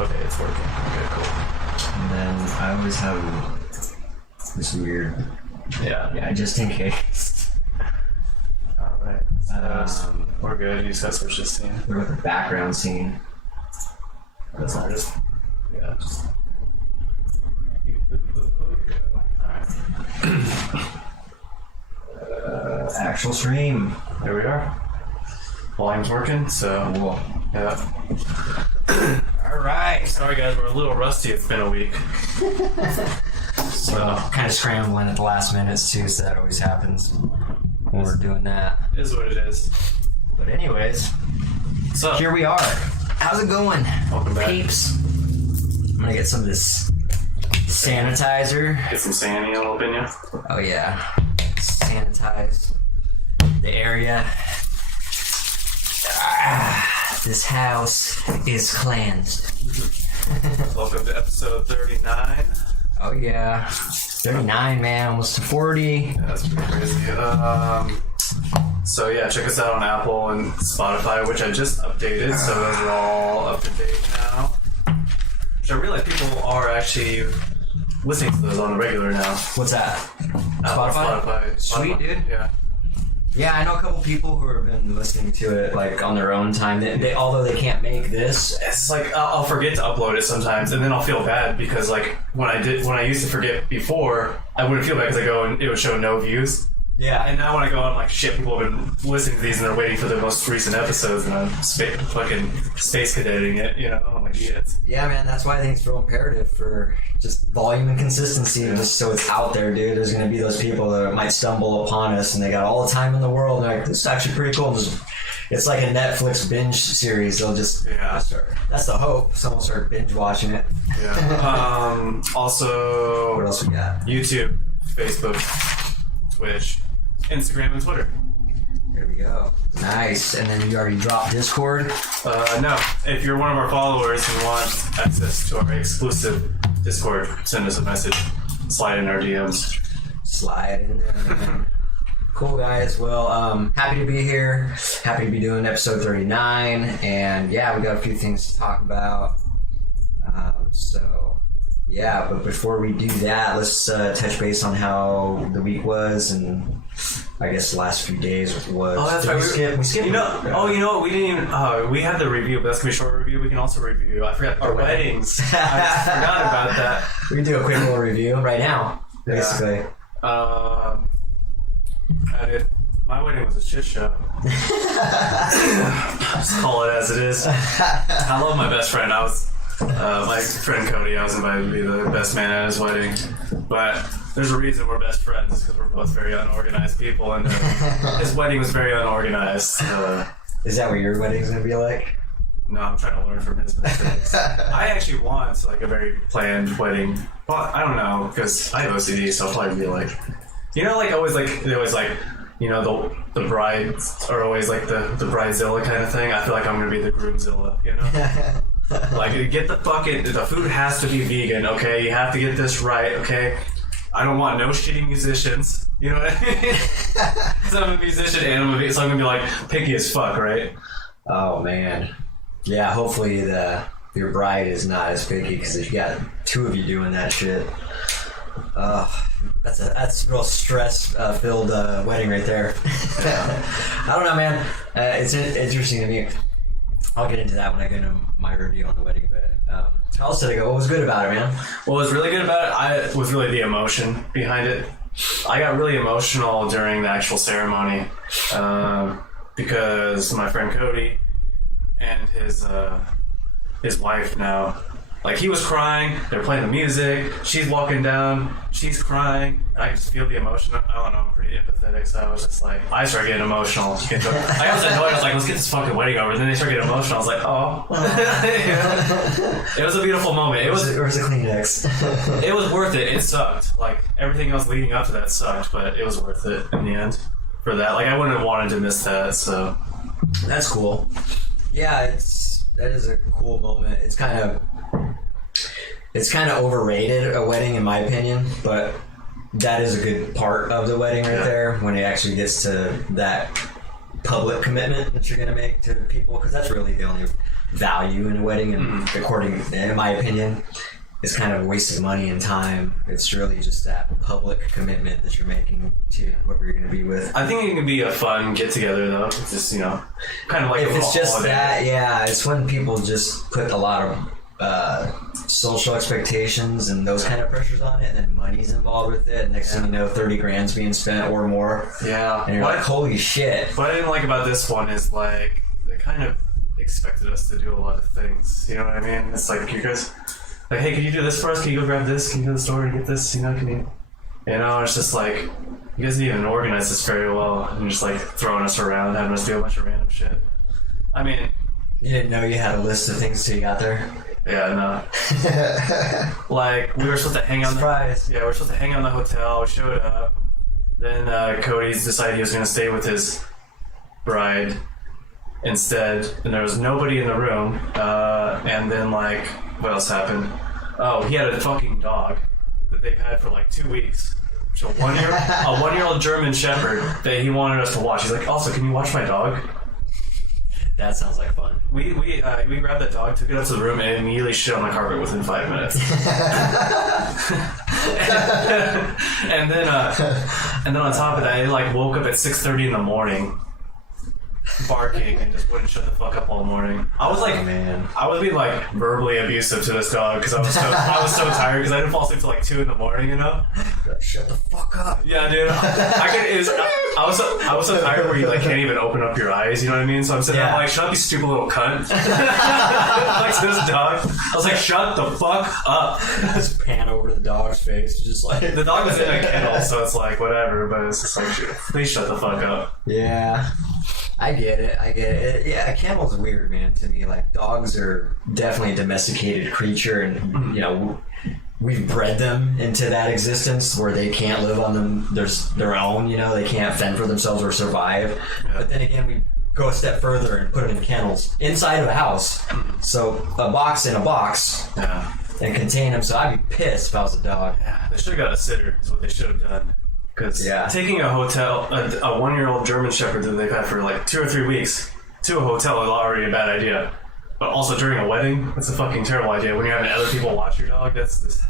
Okay, it's working. Okay, cool. And then I always have this weird... Yeah, just in case. Alright. We're good. You just gotta switch this scene. What about the background scene? That's not just... Yeah. Alright. Actual stream. There we are. Volume's working, so... Cool. Yeah. Alright. Sorry guys, we're a little rusty. It's been a week. So kind of scrambling at the last minutes too, so that always happens when we're doing that. It is what it is. But anyways, So here we are. How's it going? Welcome back. Peeps. I'm gonna get some of this sanitizer. Get some Sandy a little bit, yeah. Oh yeah. Sanitize the area. This house is cleansed. Welcome to episode 39. Oh yeah. 39, man, almost to 40. Yeah, that's pretty crazy. So yeah, check us out on Apple and Spotify, which I just updated, so those are all up to date now. Which I realize people are actually listening to those on a regular now. What's that? Spotify. Sweet, dude. Yeah. Yeah, I know a couple people who have been listening to it like on their own time. They although they can't make this. It's like I'll forget to upload it sometimes, and then I'll feel bad because like when I used to forget before, I wouldn't feel bad because I go and it would show no views. Yeah. And now when I go, I'm like, shit, people have been listening to these and they're waiting for the most recent episodes, and I'm fucking space cadetting it, you know? I'm like, idiots. Yeah, man, that's why I think it's real imperative for just volume and consistency, just so it's out there, dude. There's gonna be those people that might stumble upon us and they got all the time in the world, and they're like, this is actually pretty cool. It's like a Netflix binge series. They'll just, that's the hope. Someone will start binge watching it. Yeah. Also, What else we got? YouTube, Facebook, Twitch, Instagram, and Twitter. There we go. Nice. And then you already dropped Discord? No. If you're one of our followers and want access to our exclusive Discord, send us a message. Slide in our DMs. Slide in there, man. Cool, guys. Well, happy to be here. Happy to be doing episode 39. And yeah, we got a few things to talk about. Yeah, but before we do that, let's touch base on how the week was, and I guess the last few days was. Oh, that's right. We skipped. You know what? We didn't even. We had the review, but that's gonna be a short review. We can also review. I forgot our weddings. I just forgot about that. We can do a quick little review right now, basically. I did. My wedding was a shit show. Just call it as it is. I love my best friend. My friend Cody, I was invited to be the best man at his wedding. But there's a reason we're best friends, because we're both very unorganized people, and his wedding was very unorganized. Is that what your wedding's going to be like? No, I'm trying to learn from his mistakes. I actually want like a very planned wedding. Well, I don't know, because I have OCD, so I'll probably be like, you know, like always like, they always like, you know, the brides are always like the bridezilla kind of thing. I feel like I'm going to be the groomzilla, you know? Like, get the food has to be vegan, okay? You have to get this right, okay? I don't want no shitty musicians, you know what I mean? So I'm a musician and I'm going to be like picky as fuck, right? Oh, man. Yeah, hopefully your bride is not as picky, because if you got two of you doing that shit, that's a real stress-filled wedding right there. I don't know, man. It's interesting to me. I'll get into that when I get into my review on the wedding, but how else did it go? What was good about it, man? What was really good about it was really the emotion behind it. I got really emotional during the actual ceremony because my friend Cody and his wife now, like, he was crying, they're playing the music, she's walking down, she's crying, and I could just feel the emotion. I don't know, I'm pretty empathetic, so I was just like, I started getting emotional. I was annoyed, I was like, let's get this fucking wedding over, and then they started getting emotional, I was like, oh. It was a beautiful moment. It was a Kleenex. It was worth it. It sucked. Like, everything else leading up to that sucked, but it was worth it in the end for that. Like, I wouldn't have wanted to miss that, so. That's cool. Yeah, that is a cool moment. It's kind of overrated, a wedding, in my opinion, but that is a good part of the wedding right there, when it actually gets to that public commitment that you're going to make to people, because that's really the only value in a wedding, and in my opinion, it's kind of a waste of money and time. It's really just that public commitment that you're making to whoever you're going to be with. I think it can be a fun get together though. It's just, you know, kind of like if a it's just holiday. that, yeah, it's when people just put a lot of social expectations and those kind of pressures on it, and then money's involved with it. Next thing you know, 30 grand's being spent or more. Yeah. And you're like, holy shit. What I didn't like about this one is like they kind of expected us to do a lot of things. You know what I mean? It's like you guys, like, hey, can you do this for us? Can you go grab this? Can you go to the store and get this? You know, can you? You know, it's just like you guys didn't even organize this very well, and you're just like throwing us around, having us do a bunch of random shit. I mean, you didn't know you had a list of things till you got there. Yeah, no. Like, we were supposed to hang out. Surprise. We were supposed to hang out in the hotel. We showed up. Then Cody decided he was going to stay with his bride instead, and there was nobody in the room. And then, like, what else happened? Oh, he had a fucking dog that they've had for like 2 weeks. So a 1-year-old German Shepherd that he wanted us to watch. He's like, also, can you watch my dog? That sounds like fun. We grabbed that dog, took it up to the room, and immediately shit on the carpet within 5 minutes. and then on top of that, it like woke up at 6:30 in the morning, barking, and just wouldn't shut the fuck up all morning. I was like, man, I was being like verbally abusive to this dog because I was so tired because I didn't fall asleep till like 2 in the morning. You know? Shut the fuck up. Yeah, dude. I was so tired where you like can't even open up your eyes. You know what I mean? So I'm sitting there, I'm like, shut up, you stupid little cunt. Like to this dog, I was like, shut the fuck up. Just pan over the dog's face, just like the dog was in a kennel, so it's like whatever. But it's just like, please shut the fuck up. Yeah. I get it. Yeah, a camel's weird, man, to me. Like, dogs are definitely a domesticated creature, and, you know, we've bred them into that existence where they can't live on their own, you know, they can't fend for themselves or survive. Yeah. But then again, we go a step further and put them in kennels inside of a house. So, a box in a box. Yeah. And contain them, so I'd be pissed if I was a dog. Yeah, they should have got a sitter, is what they should have done. Because taking a 1-year-old German Shepherd that they've had for like 2 or 3 weeks to a hotel is already a bad idea. But also during a wedding, that's a fucking terrible idea. When you're having other people watch your dog, that's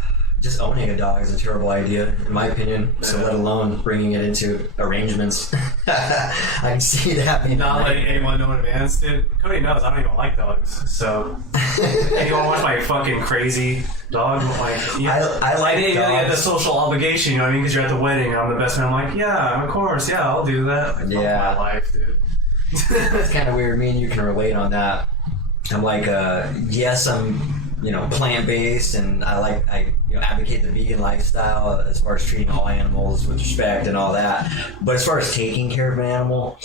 just owning a dog is a terrible idea, in my opinion. So let alone bringing it into arrangements. I can see that being not letting anyone know in advance, dude. Cody knows I don't even like dogs, so hey, you want to watch my fucking crazy dog? Like, yeah, I like dogs. I had the social obligation, you know what I mean? Because you're at the wedding, I'm the best man. I'm like, yeah, of course, yeah, I'll do that. Like, yeah, my life, dude. It's kind of weird. Me and you can relate on that. I'm like, yes, I'm, you know, plant-based, and I advocate the vegan lifestyle as far as treating all animals with respect and all that. But as far as taking care of an animal,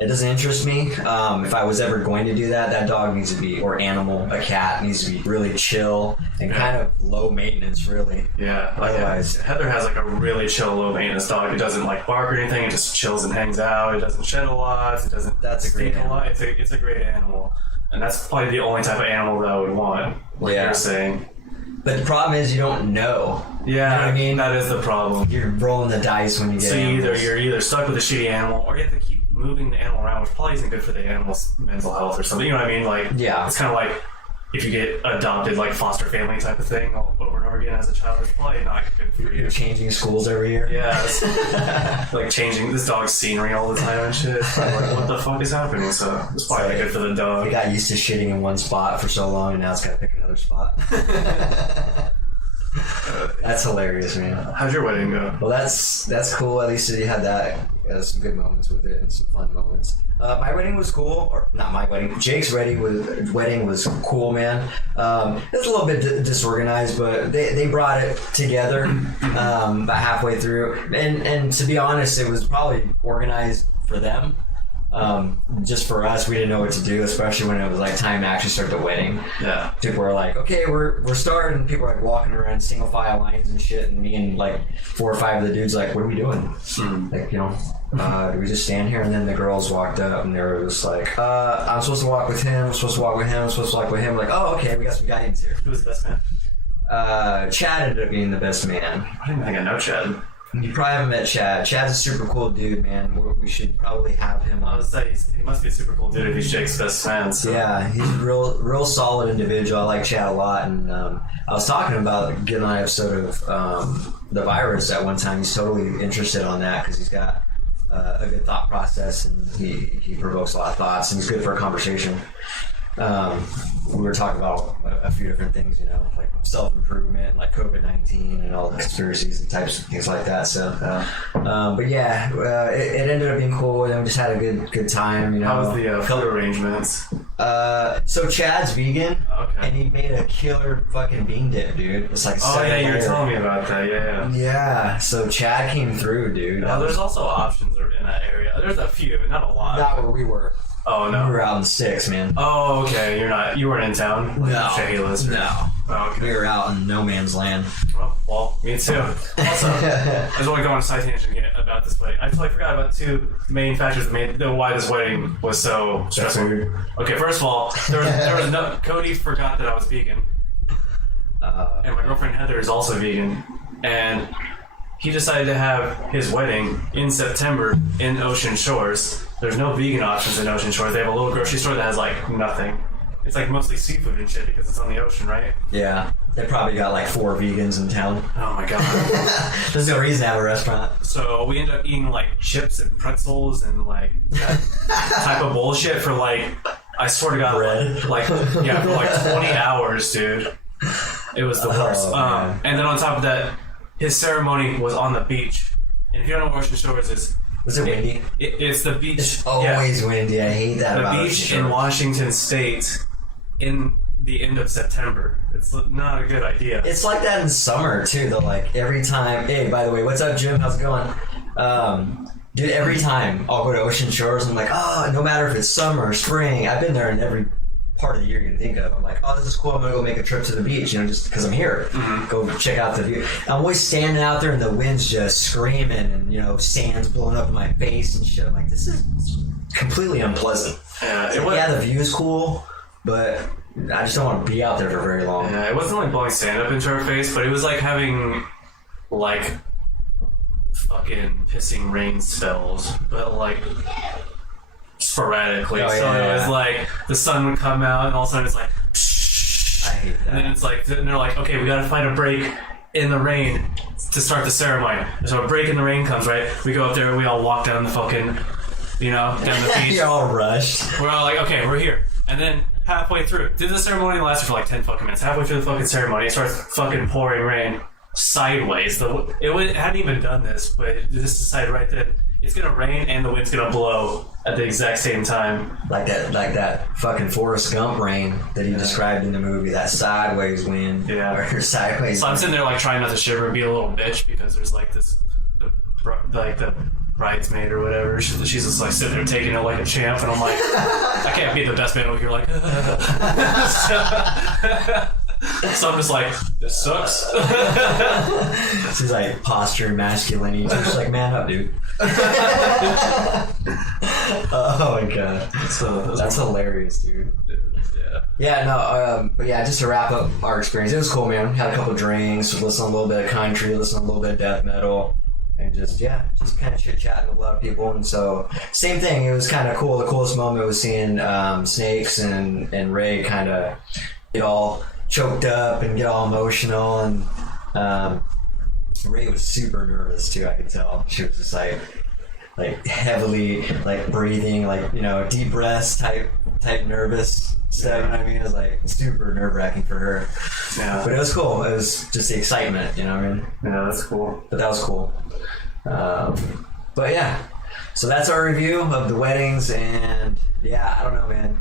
it doesn't interest me. If I was ever going to do that, that dog needs to be, or animal, a cat needs to be really chill and kind of low maintenance, really. Yeah. Otherwise, Heather has like a really chill, low maintenance dog. It doesn't like bark or anything. It just chills and hangs out. It doesn't shed a lot. It doesn't. That's a great stink a lot. It's a great animal. And that's probably the only type of animal that I would want, like you're saying. But the problem is you don't know. Yeah, you know what I mean? That is the problem. You're rolling the dice when you get you're either stuck with a shitty animal, or you have to keep moving the animal around, which probably isn't good for the animal's mental health or something. You know what I mean? Like, it's kind of like if you get adopted, like foster family type of thing over and over again as a child, it's probably not good for you. You're changing schools every year. Yeah, it's like changing this dog's scenery all the time and shit. It's probably like, what the fuck is happening? So it's probably good for the dog. It got used to shitting in one spot for so long, and now it's got to pick another spot. That's hilarious, man. How'd your wedding go? Well, that's cool. At least you had that. You had some good moments with it and some fun moments. My wedding was cool, or not my wedding. Jake's wedding was cool, man. It was a little bit disorganized, but they brought it together about halfway through. And to be honest, it was probably organized for them. Just for us, we didn't know what to do, especially when it was like time to actually start the wedding. Yeah. People were like, okay, we're starting. People are like walking around single file lines and shit, and me and like 4 or 5 of the dudes like, what are we doing? Like, you know, do we just stand here? And then the girls walked up and they were just like, I'm supposed to walk with him, I'm supposed to walk with him, I'm supposed to walk with him. Like, oh, okay, we got some guidance here. Who was the best man? Chad ended up being the best man. I didn't think I know Chad. You probably haven't met Chad. Chad's a super cool dude, man. We should probably have him I on. was say he must be a super cool dude if he's Jake's best fan. So. Yeah, he's a real solid individual. I like Chad a lot, and I was talking about getting on an episode of the virus at one time. He's totally interested on that because he's got a good thought process, and he provokes a lot of thoughts, and he's good for a conversation. We were talking about a few different things, like self-improvement, like COVID-19 and all the conspiracies and types of things like that. So, but yeah, it ended up being cool, and we just had a good time, How was the food arrangements? So Chad's vegan, Okay. and he made a killer fucking bean dip, dude. It's like Oh yeah, you were layer. telling me about that. Yeah. Yeah, so Chad came through, dude. There's also options in that area. There's a few, not a lot. Not where we were. Oh We no. were out in the sticks, man. Oh okay. You weren't in town. Like No. Chehalis. No. Oh, okay. We were out in no man's land. Oh, well, me too. Also, I just want to go on a side tangent again about this wedding. I totally forgot about two main factors that made why this wedding was so stressful. weird. Okay, first of all, there was no. Cody forgot that I was vegan, and my girlfriend Heather is also vegan, and he decided to have his wedding in September in Ocean Shores. There's no vegan options in Ocean Shores. They have a little grocery store that has like nothing. It's like mostly seafood and shit because it's on the ocean, right? Yeah, they probably got like 4 vegans in town. Oh my god. There's no reason to have a restaurant. So we ended up eating like chips and pretzels and like that type of bullshit for like, I swear to God, Bread. like for like 20 hours, dude. It was the worst. man. And then on top of that, his ceremony was on the beach. And if you don't know what Ocean Shores is, Was it windy? it's the beach. It's yeah, always windy. I hate that the about beach it. in Washington State in the end of September. It's not a good idea. It's like that in summer too, though. Like every time. Hey, by the way, what's up, Jim? How's it going? Dude, every time I'll go to Ocean Shores, I'm like, oh, no matter if it's summer or spring, I've been there in every part of the year you can think of. I'm like, oh, this is cool. I'm gonna go make a trip to the beach, just because I'm here. Go check out the view. I'm always standing out there, and the wind's just screaming, and sand's blowing up in my face and shit. I'm like, this is completely unpleasant. Yeah, The view's cool, but I just don't want to be out there for very long. Yeah, it wasn't like blowing sand up into our face, but it was like having like fucking pissing rain spells, but like sporadically. Oh, so yeah. it was like the sun would come out, and all of a sudden it's like, I hate that. and then it's like, then they're like, okay, we gotta find a break in the rain to start the ceremony. So a break in the rain comes, right? We go up there, we all walk down the fucking, down the beach. You're all rushed. We're all like, okay, we're here. And then halfway through, did the ceremony lasted for like 10 fucking minutes. Halfway through the fucking ceremony, it starts fucking pouring rain sideways. It hadn't even done this, but it just decided right then, it's gonna rain and the wind's gonna blow at the exact same time. Like that fucking Forrest Gump rain that he described in the movie, that sideways wind. Yeah. Or sideways So I'm wind. sitting there like trying not to shiver and be a little bitch because there's like the bridesmaid or whatever. She's just like sitting there taking it like a champ, and I'm like, I can't be the best man over here. Like, so I'm just like, this sucks. She's like posturing masculinity. She's like, man up, dude. Oh my god. That's hilarious, dude. Yeah. Yeah, no, but yeah, just to wrap up our experience, it was cool, man. Had a couple drinks, listened to a little bit of country, listened to a little bit of death metal, and just kind of chit-chatting with a lot of people. And so, same thing, it was kind of cool. The coolest moment was seeing Snakes and Ray kind of get all choked up and get all emotional, and Ray was super nervous too, I could tell. She was just like heavily breathing, deep breaths type nervous stuff. You know what I mean? It was like super nerve-wracking for her. Yeah. But it was cool. It was just the excitement, you know what I mean? Yeah, that's cool. But that was cool. But yeah, so that's our review of the weddings, and I don't know, man.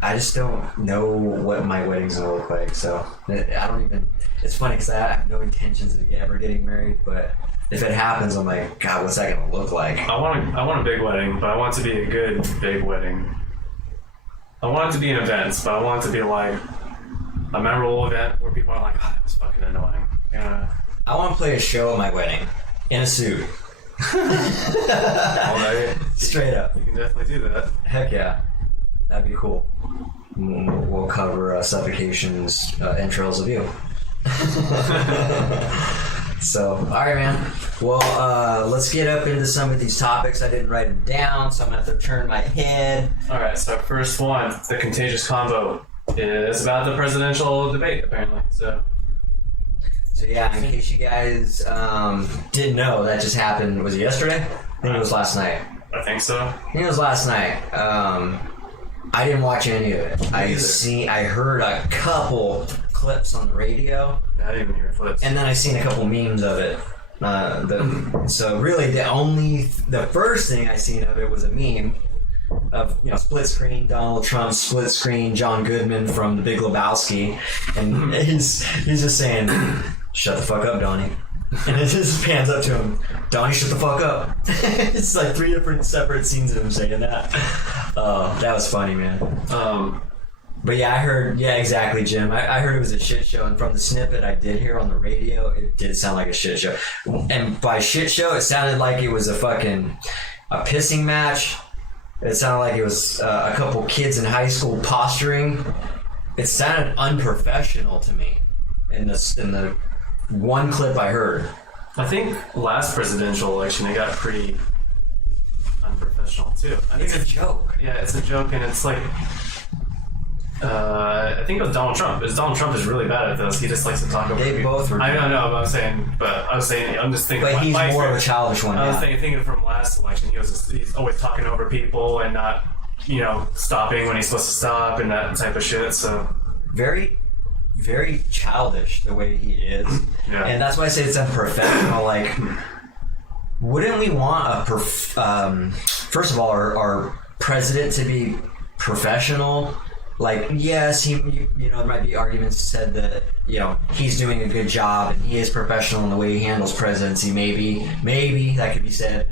I just don't know what my wedding's gonna look like, so I don't even. It's funny because I have no intentions of ever getting married, but if it happens, I'm like, God, what's that gonna look like? I want a big wedding, but I want it to be a good big wedding. I want it to be an event, but I want it to be like a memorable event where people are like, oh, that was fucking annoying. I want to play a show at my wedding in a suit. All right. Straight up. You can definitely do that. Heck yeah. That'd be cool. We'll cover Suffocation's Entrails of You. So, all right, man. Well, let's get up into some of these topics. I didn't write them down, so I'm going to have to turn my head. All right, so first one, the contagious convo is about the presidential debate, apparently. So yeah, in case you guys didn't know, that just happened. Was it yesterday? I think it was last night. I think so. I think it was last night. I didn't watch any of it. I heard a couple clips on the radio. I didn't even hear clips. And then I seen a couple memes of it. So really, the first thing I seen of it was a meme of split screen Donald Trump, split screen John Goodman from The Big Lebowski, and he's just saying, "Shut the fuck up, Donnie." And it just pans up to him, "Donnie, shut the fuck up." It's like 3 different separate scenes of him saying that. That was funny, man. But yeah, I heard, exactly, Jim. I heard it was a shit show, and from the snippet I did hear on the radio, it did sound like a shit show. And by shit show, it sounded like it was a pissing match. It sounded like it was a couple kids in high school posturing. It sounded unprofessional to me in the one clip I heard. I think last presidential election it got pretty unprofessional too. It's a joke. Yeah, it's a joke, and it's like I think it was Donald Trump. Donald Trump is really bad at this. He just likes to talk over They both were. I don't know. I'm just thinking. But he's more of a childish one. I was thinking from last election. He's always talking over people and not stopping when he's supposed to stop and that type of shit. So very, very childish the way he is. Yeah. And that's why I say it's unprofessional. Like, wouldn't we want first of all, our president to be professional? Like, yes, there might be arguments said that, he's doing a good job and he is professional in the way he handles presidency. Maybe that could be said.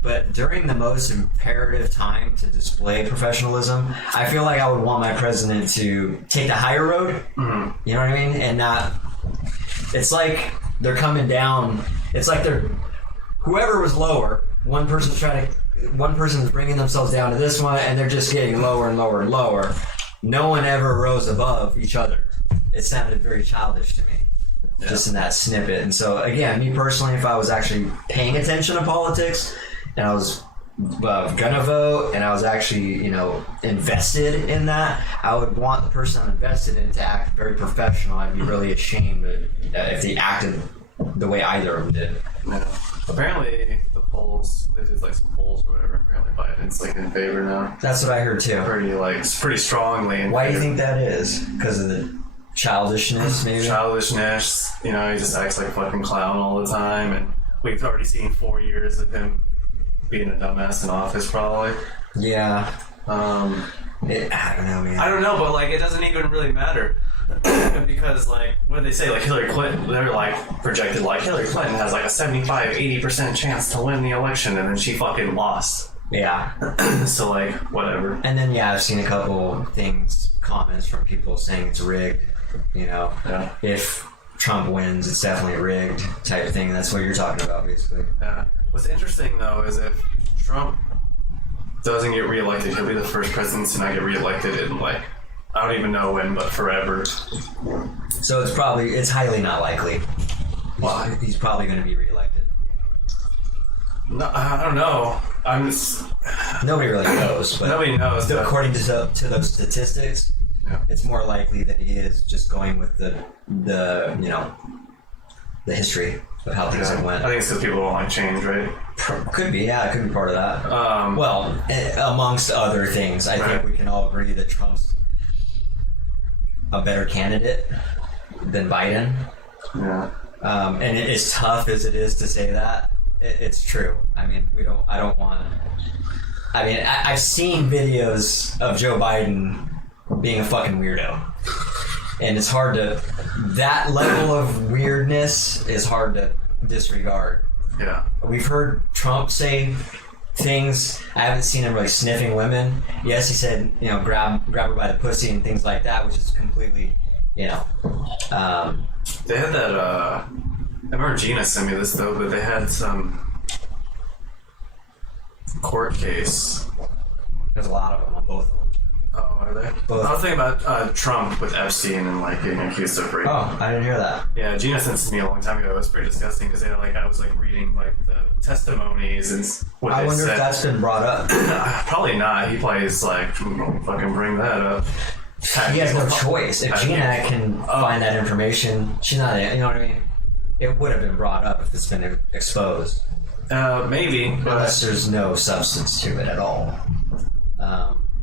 But during the most imperative time to display professionalism, I feel like I would want my president to take the higher road. Mm-hmm. You know what I mean? And not, it's like they're coming down. It's like whoever was lower, one person's bringing themselves down to this one, and they're just getting lower and lower and lower. No one ever rose above each other. It sounded very childish to me, just in that snippet. And so, again, me personally, if I was actually paying attention to politics, and I was gonna vote, and I was actually, invested in that, I would want the person I'm invested in to act very professional. I'd be really ashamed if they acted the way either of them did. Yeah. Apparently, the polls, they did some polls or whatever. Apparently, Biden's in favor now. That's what I heard too. Pretty strongly. Why do you think that is? Because of the childishness, maybe? Childishness. He just acts like a fucking clown all the time, and we've already seen 4 years of him being a dumbass in office, probably. Yeah. I don't know, man. I don't know, but it doesn't even really matter. Because what did they say? Hillary Clinton, they were projected Hillary Clinton has a 75-80% chance to win the election, and then she fucking lost. Yeah. So whatever. And then I've seen a couple comments from people saying it's rigged. If Trump wins, it's definitely rigged type of thing. That's what you're talking about, basically. Yeah. What's interesting though is if Trump doesn't get reelected, he'll be the first president to not get reelected in I don't even know when, but forever. So it's highly not likely. Why? He's probably going to be reelected. No, I don't know. Nobody really knows. But nobody knows. According to those statistics, it's more likely that he is just going with the history of how things have went. I think it's because people don't like change, right? Could be, it could be part of that. Well, amongst other things, I think we can all agree that Trump's a better candidate than Biden. Yeah. And as tough as it is to say that, it's true. I mean, I've seen videos of Joe Biden being a fucking weirdo. And it's hard that level of weirdness is hard to disregard. Yeah. We've heard Trump say things. I haven't seen him really sniffing women. Yes, he said, grab her by the pussy and things like that, which is completely, They had that, I remember Gina sent me this though, but they had some court case. There's a lot of them on both of them. Oh, are they? Both. I was thinking about Trump with Epstein and like getting accused of rape. Oh, I didn't hear that. Yeah, Gina sent this to me a long time ago. It was pretty disgusting because I was like reading like the testimonies and what I they wonder said. if that's been brought up. Probably not. He plays like, don't fucking bring that up. He has no choice. If Gina can find that information, she's not. You know what I mean? It would have been brought up if it's been exposed. Maybe, but Unless there's no substance to it at all.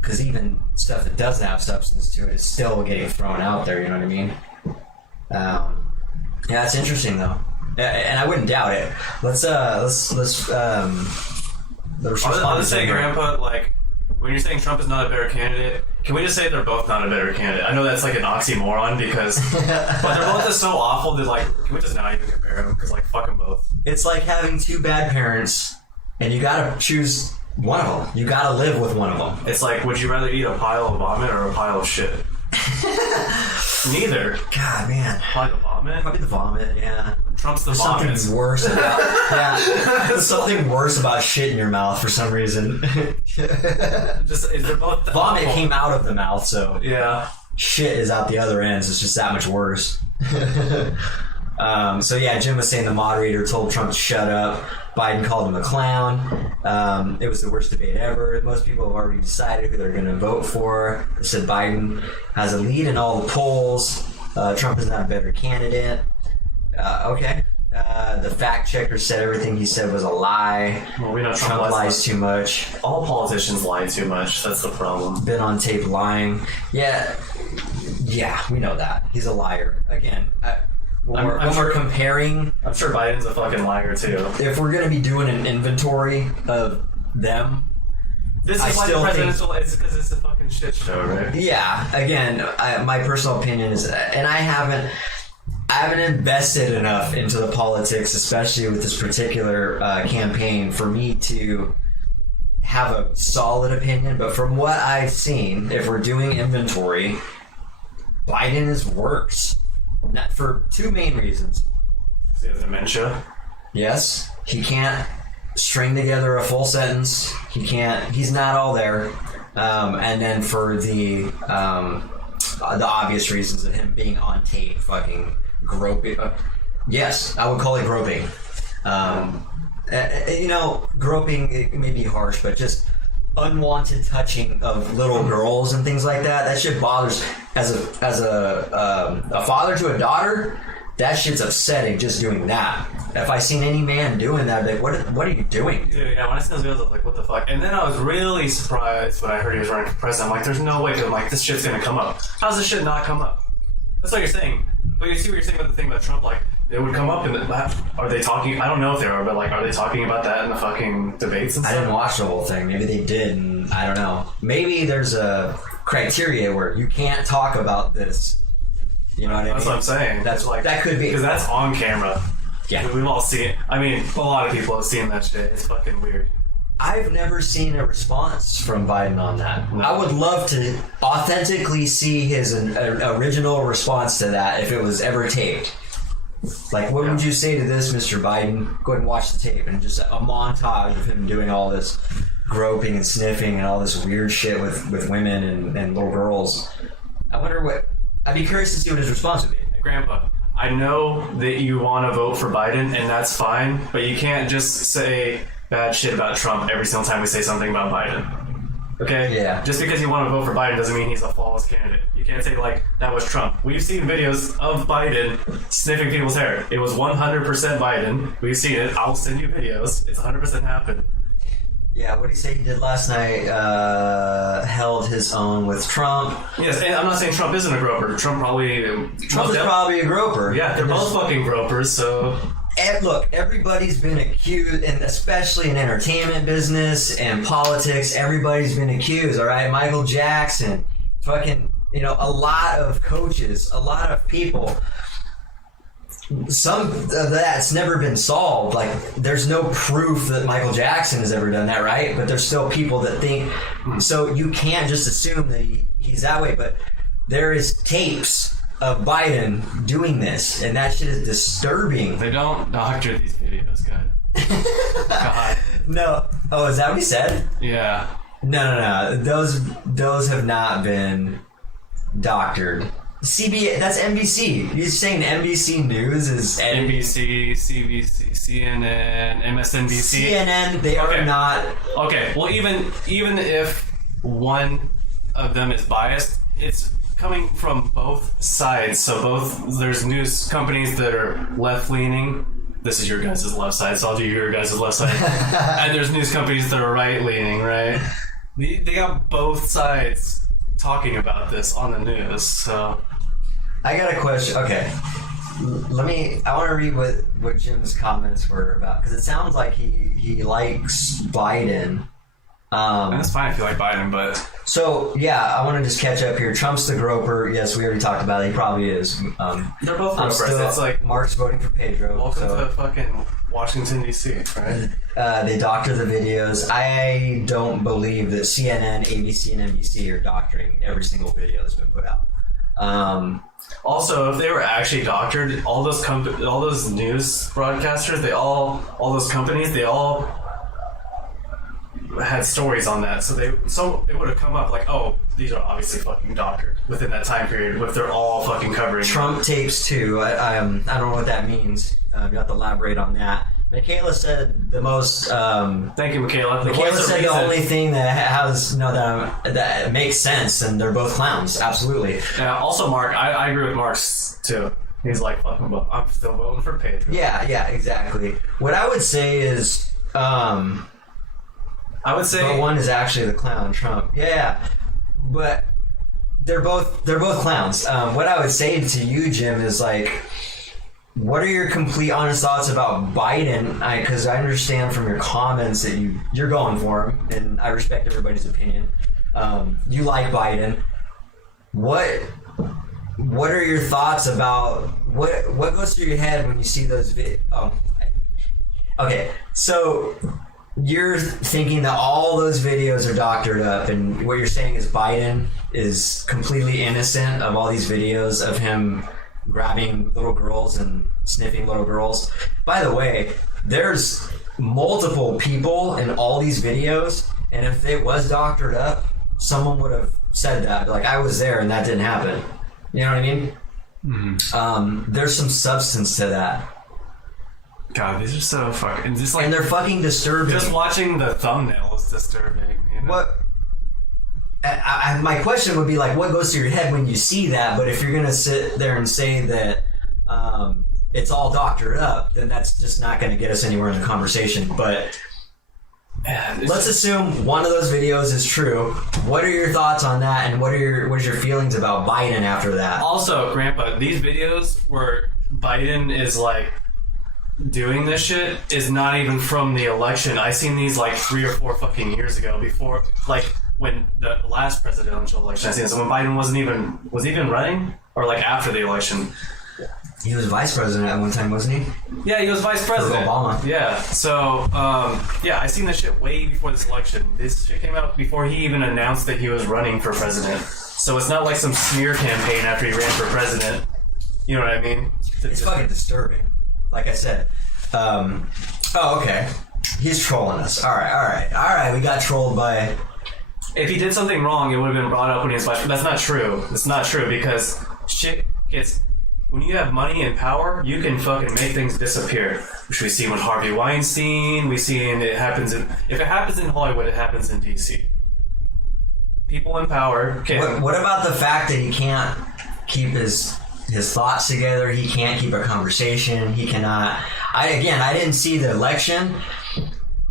Because even stuff that doesn't have substance to it is still getting thrown out there. You know what I mean? Yeah, it's interesting though, and I wouldn't doubt it. Let's I'll just say, Grandpa, like, when you're saying Trump is not a better candidate, can we just say they're both not a better candidate? I know that's like an oxymoron because, but they're both just so awful that like, can we just not even compare them? Because like, fuck them both. It's like having two bad parents, and you gotta choose one of them. You gotta live with one of them. It's like, would you rather eat a pile of vomit or a pile of shit? Neither. God, man. Probably the vomit. Probably the vomit. Yeah. Trump's the There's vomit. something worse about There's something worse about shit in your mouth for some reason. They're both Vomit awful. came out of the mouth, so Yeah. shit is out the other end. So it's just that much worse. So yeah, Jim was saying the moderator told Trump to shut up. Biden called him a clown. It was the worst debate ever. Most people have already decided who they're going to vote for. They said Biden has a lead in all the polls. Trump is not a better candidate. Okay. The fact checker said everything he said was a lie. Well, we know Trump lies too much. All politicians lie too much. That's the problem. Been on tape lying. Yeah, we know that. He's a liar. Again, when we're comparing, I'm sure Biden's a fucking liar too. if we're going to be doing an inventory of them, This is I why the still presidential. It's because it's a fucking shit show, right? yeah, again, my personal opinion is, and I haven't invested enough into the politics, especially with this particular campaign, for me to have a solid opinion. But from what I've seen, if we're doing inventory, Biden is worse. Not for two main reasons. He has dementia. Yes, he can't string together a full sentence. He's not all there. And then for the obvious reasons of him being on tape fucking groping. Yes, I would call it groping. Groping, it may be harsh, but just unwanted touching of little girls and things like that. That shit bothers. As a father to a daughter, that shit's upsetting. Just doing that. If I seen any man doing that, I'd be like, what are you doing? Dude, yeah, when I seen those videos, I was like, what the fuck? And then I was really surprised when I heard he was running for president. I'm like, there's no way, because I'm like, this shit's gonna come up. How's this shit not come up? That's what you're saying. But you see what you're saying about the thing about Trump, like, it would come up in the, are they talking, I don't know if they are, but like, are they talking about that in the fucking debates and I stuff? didn't watch the whole thing. Maybe they did, and I don't know. Maybe there's a criteria where you can't talk about this. You know what I mean? That's what I'm saying. That's like, that could be, because that's on camera. Yeah. We've all seen it. I mean, a lot of people have seen that shit. It's fucking weird. I've never seen a response from Biden on that. No. I would love to authentically see his original response to that if it was ever taped. Like, what would you say to this, Mr. Biden? Go ahead and watch the tape, and just a montage of him doing all this groping and sniffing and all this weird shit with women and little girls. I wonder what... I'd be curious to see what his response would be. Grandpa, I know that you want to vote for Biden, and that's fine, but you can't just say bad shit about Trump every single time we say something about Biden. Okay? Yeah. Just because you want to vote for Biden doesn't mean he's a flawless candidate. You can't say, like, that was Trump. We've seen videos of Biden sniffing people's hair. It was 100% Biden. We've seen it. I'll send you videos. It's 100% happened. Yeah, what did he say he did last night? Held his own with Trump. Yes, and I'm not saying Trump isn't a groper. Trump is probably a groper. Yeah, they're both fucking gropers, so... And look, everybody's been accused, and especially in entertainment business and politics, everybody's been accused, all right? Michael Jackson, fucking, a lot of coaches, a lot of people. Some of that's never been solved. Like, there's no proof that Michael Jackson has ever done that, right? But there's still people that think. So you can't just assume that he's that way. But there is tapes of Biden doing this, and that shit is disturbing. They don't doctor these videos, God. God. No. Oh, is that what he said? Yeah. No. Those have not been doctored. That's NBC. You're saying NBC News is NBC, CBC, CNN, MSNBC. CNN. They are not. Okay. Well, even if one of them is biased, it's coming from both sides. So there's news companies that are left leaning. This is your guys' left side, so I'll do your guys' left side. And there's news companies that are right leaning, right? They got both sides talking about this on the news. So I got a question. Okay, I want to read what Jim's comments were about, because it sounds like he likes Biden. That's fine if you like Biden, but so yeah, I want to just catch up here. Trump's the groper. Yes, we already talked about it. He probably is. They're both gropers. It's like Mark's voting for Pedro. Welcome to fucking Washington D.C. Right? They doctor the videos. I don't believe that CNN, ABC, and NBC are doctoring every single video that's been put out. Also, if they were actually doctored, all those news broadcasters, all those companies, they all had stories on that, so it would have come up like, oh, these are obviously fucking doctored within that time period. If they're all fucking covering Trump tapes too. I don't know what that means. You have to elaborate on that. Michaela said the most. Thank you, Michaela. Michaela said the only thing that makes sense, and they're both clowns. Absolutely. Yeah. Also, Mark, I agree with Mark too. He's like, fucking, I'm still voting for Pedro. Yeah, exactly. What I would say is, I would say, but one is actually the clown, Trump. Yeah, but they're both clowns. What I would say to you, Jim, is like, what are your complete honest thoughts about Biden? Because I understand from your comments that you're going for him, and I respect everybody's opinion. You like Biden. What are your thoughts about what goes through your head when you see those videos? Okay, so you're thinking that all those videos are doctored up, and what you're saying is Biden is completely innocent of all these videos of him grabbing little girls and sniffing little girls. By the way, there's multiple people in all these videos, and if it was doctored up, someone would have said that. Like, I was there and that didn't happen. You know what I mean? Mm-hmm. There's some substance to that. God, these are so fucking... Just like, and they're fucking disturbing. Just watching the thumbnail is disturbing. You know? What? My question would be like, what goes through your head when you see that? But if you're going to sit there and say that it's all doctored up, then that's just not going to get us anywhere in the conversation. But let's assume one of those videos is true. What are your thoughts on that, and what is your feelings about Biden after that? Also, Grandpa, these videos where Biden is like doing this shit is not even from the election. I seen these like 3 or 4 fucking years ago, before, like, when the last presidential election. I seen this when Biden was he even running, or like after the election? He was vice president at one time, wasn't he? Yeah, he was vice president. For Obama. Yeah. So, I seen this shit way before this election. This shit came out before he even announced that he was running for president. So it's not like some smear campaign after he ran for president. You know what I mean? It's fucking disturbing. Like I said. Okay. He's trolling us. All right. We got trolled by... If he did something wrong, it would have been brought up when he was vice. That's not true. It's not true, because shit gets... When you have money and power, you can fucking make things disappear. Which we see with Harvey Weinstein. We see if it happens in Hollywood, it happens in DC. People in power can... What about the fact that he can't keep his thoughts together? He can't keep a conversation. He cannot... I didn't see the election,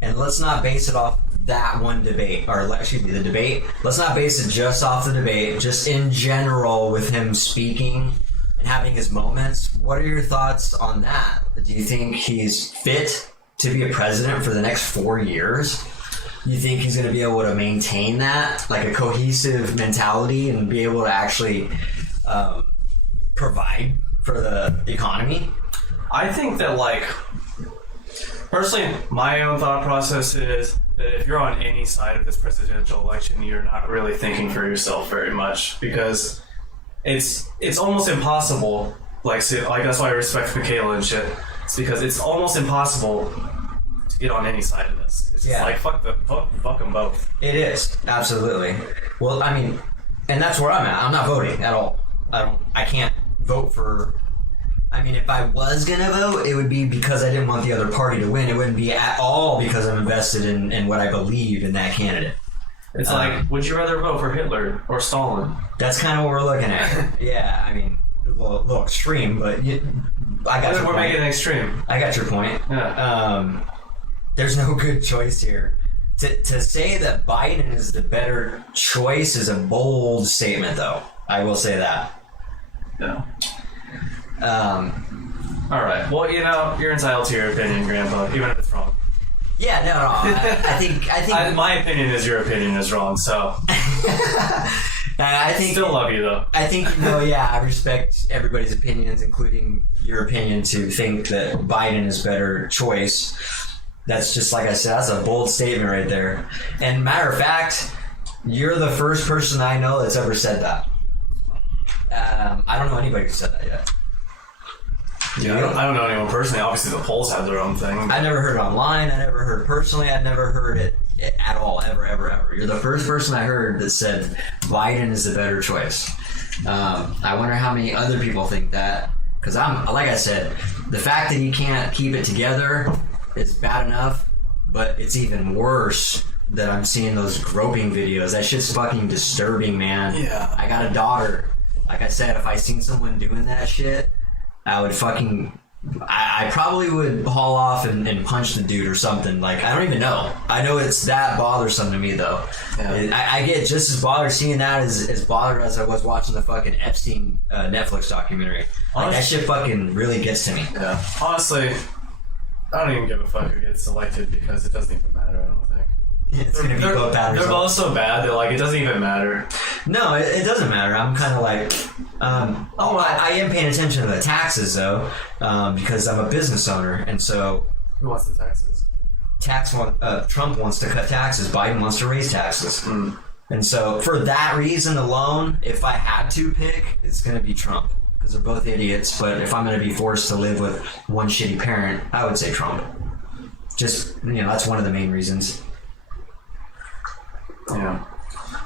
and let's not base it off that one debate, or excuse me, the debate. Let's not base it just off the debate, just in general with him speaking and having his moments. What are your thoughts on that? Do you think he's fit to be a president for the next 4 years? Do you think he's going to be able to maintain that, like a cohesive mentality, and be able to actually provide for the economy? I think that, like, personally, my own thought process is that if you're on any side of this presidential election, you're not really thinking for yourself very much, because it's almost impossible. Like that's why I respect Michaela and shit. It's because it's almost impossible get on any side of this. It's just like fuck them both. It is absolutely. Well, I mean, and that's where I'm at. I'm not voting at all. I can't vote for. I mean, if I was gonna vote, it would be because I didn't want the other party to win. It wouldn't be at all because I'm invested in what I believe in that candidate. It's like, would you rather vote for Hitler or Stalin? That's kind of what we're looking at. Yeah, I mean, a little extreme, but I got your point. We're making it extreme. I got your point. Yeah. There's no good choice here. To say that Biden is the better choice is a bold statement, though. I will say that. Yeah. All right. Well, you're entitled to your opinion, Grandpa, even if it's wrong. Yeah, no. I think my opinion is your opinion is wrong. So I think still love you though. I think I respect everybody's opinions, including your opinion, to think that Biden is better choice. That's just like I said. That's a bold statement right there. And matter of fact, you're the first person I know that's ever said that. I don't know anybody who said that yet. Yeah, I don't know anyone personally. Obviously, the polls have their own thing. I never heard it online. I never heard it personally. I've never heard it at all, ever. You're the first person I heard that said Biden is the better choice. I wonder how many other people think that. Because like I said, the fact that he can't keep it together is bad enough, but it's even worse that I'm seeing those groping videos. That shit's fucking disturbing, man. Yeah. I got a daughter. Like I said, if I seen someone doing that shit, I would I probably would haul off and punch the dude or something. Like, I don't even know. I know it's that bothersome to me, though. Yeah. I get just as bothered seeing that as bothered as I was watching the fucking Epstein Netflix documentary. Like, that shit fucking really gets to me. Yeah. Honestly, I don't even give a fuck who gets elected because it doesn't even matter, I don't think. It's going to be both bad results. They're both so bad that, like, it doesn't even matter. No, it doesn't matter. I'm kind of like... I am paying attention to the taxes, though, because I'm a business owner, and so... Who wants the taxes? Trump wants to cut taxes. Biden wants to raise taxes. Mm. And so, for that reason alone, if I had to pick, it's going to be Trump. Because they're both idiots, but if I'm going to be forced to live with one shitty parent, I would say Trump. Just, that's one of the main reasons. Yeah.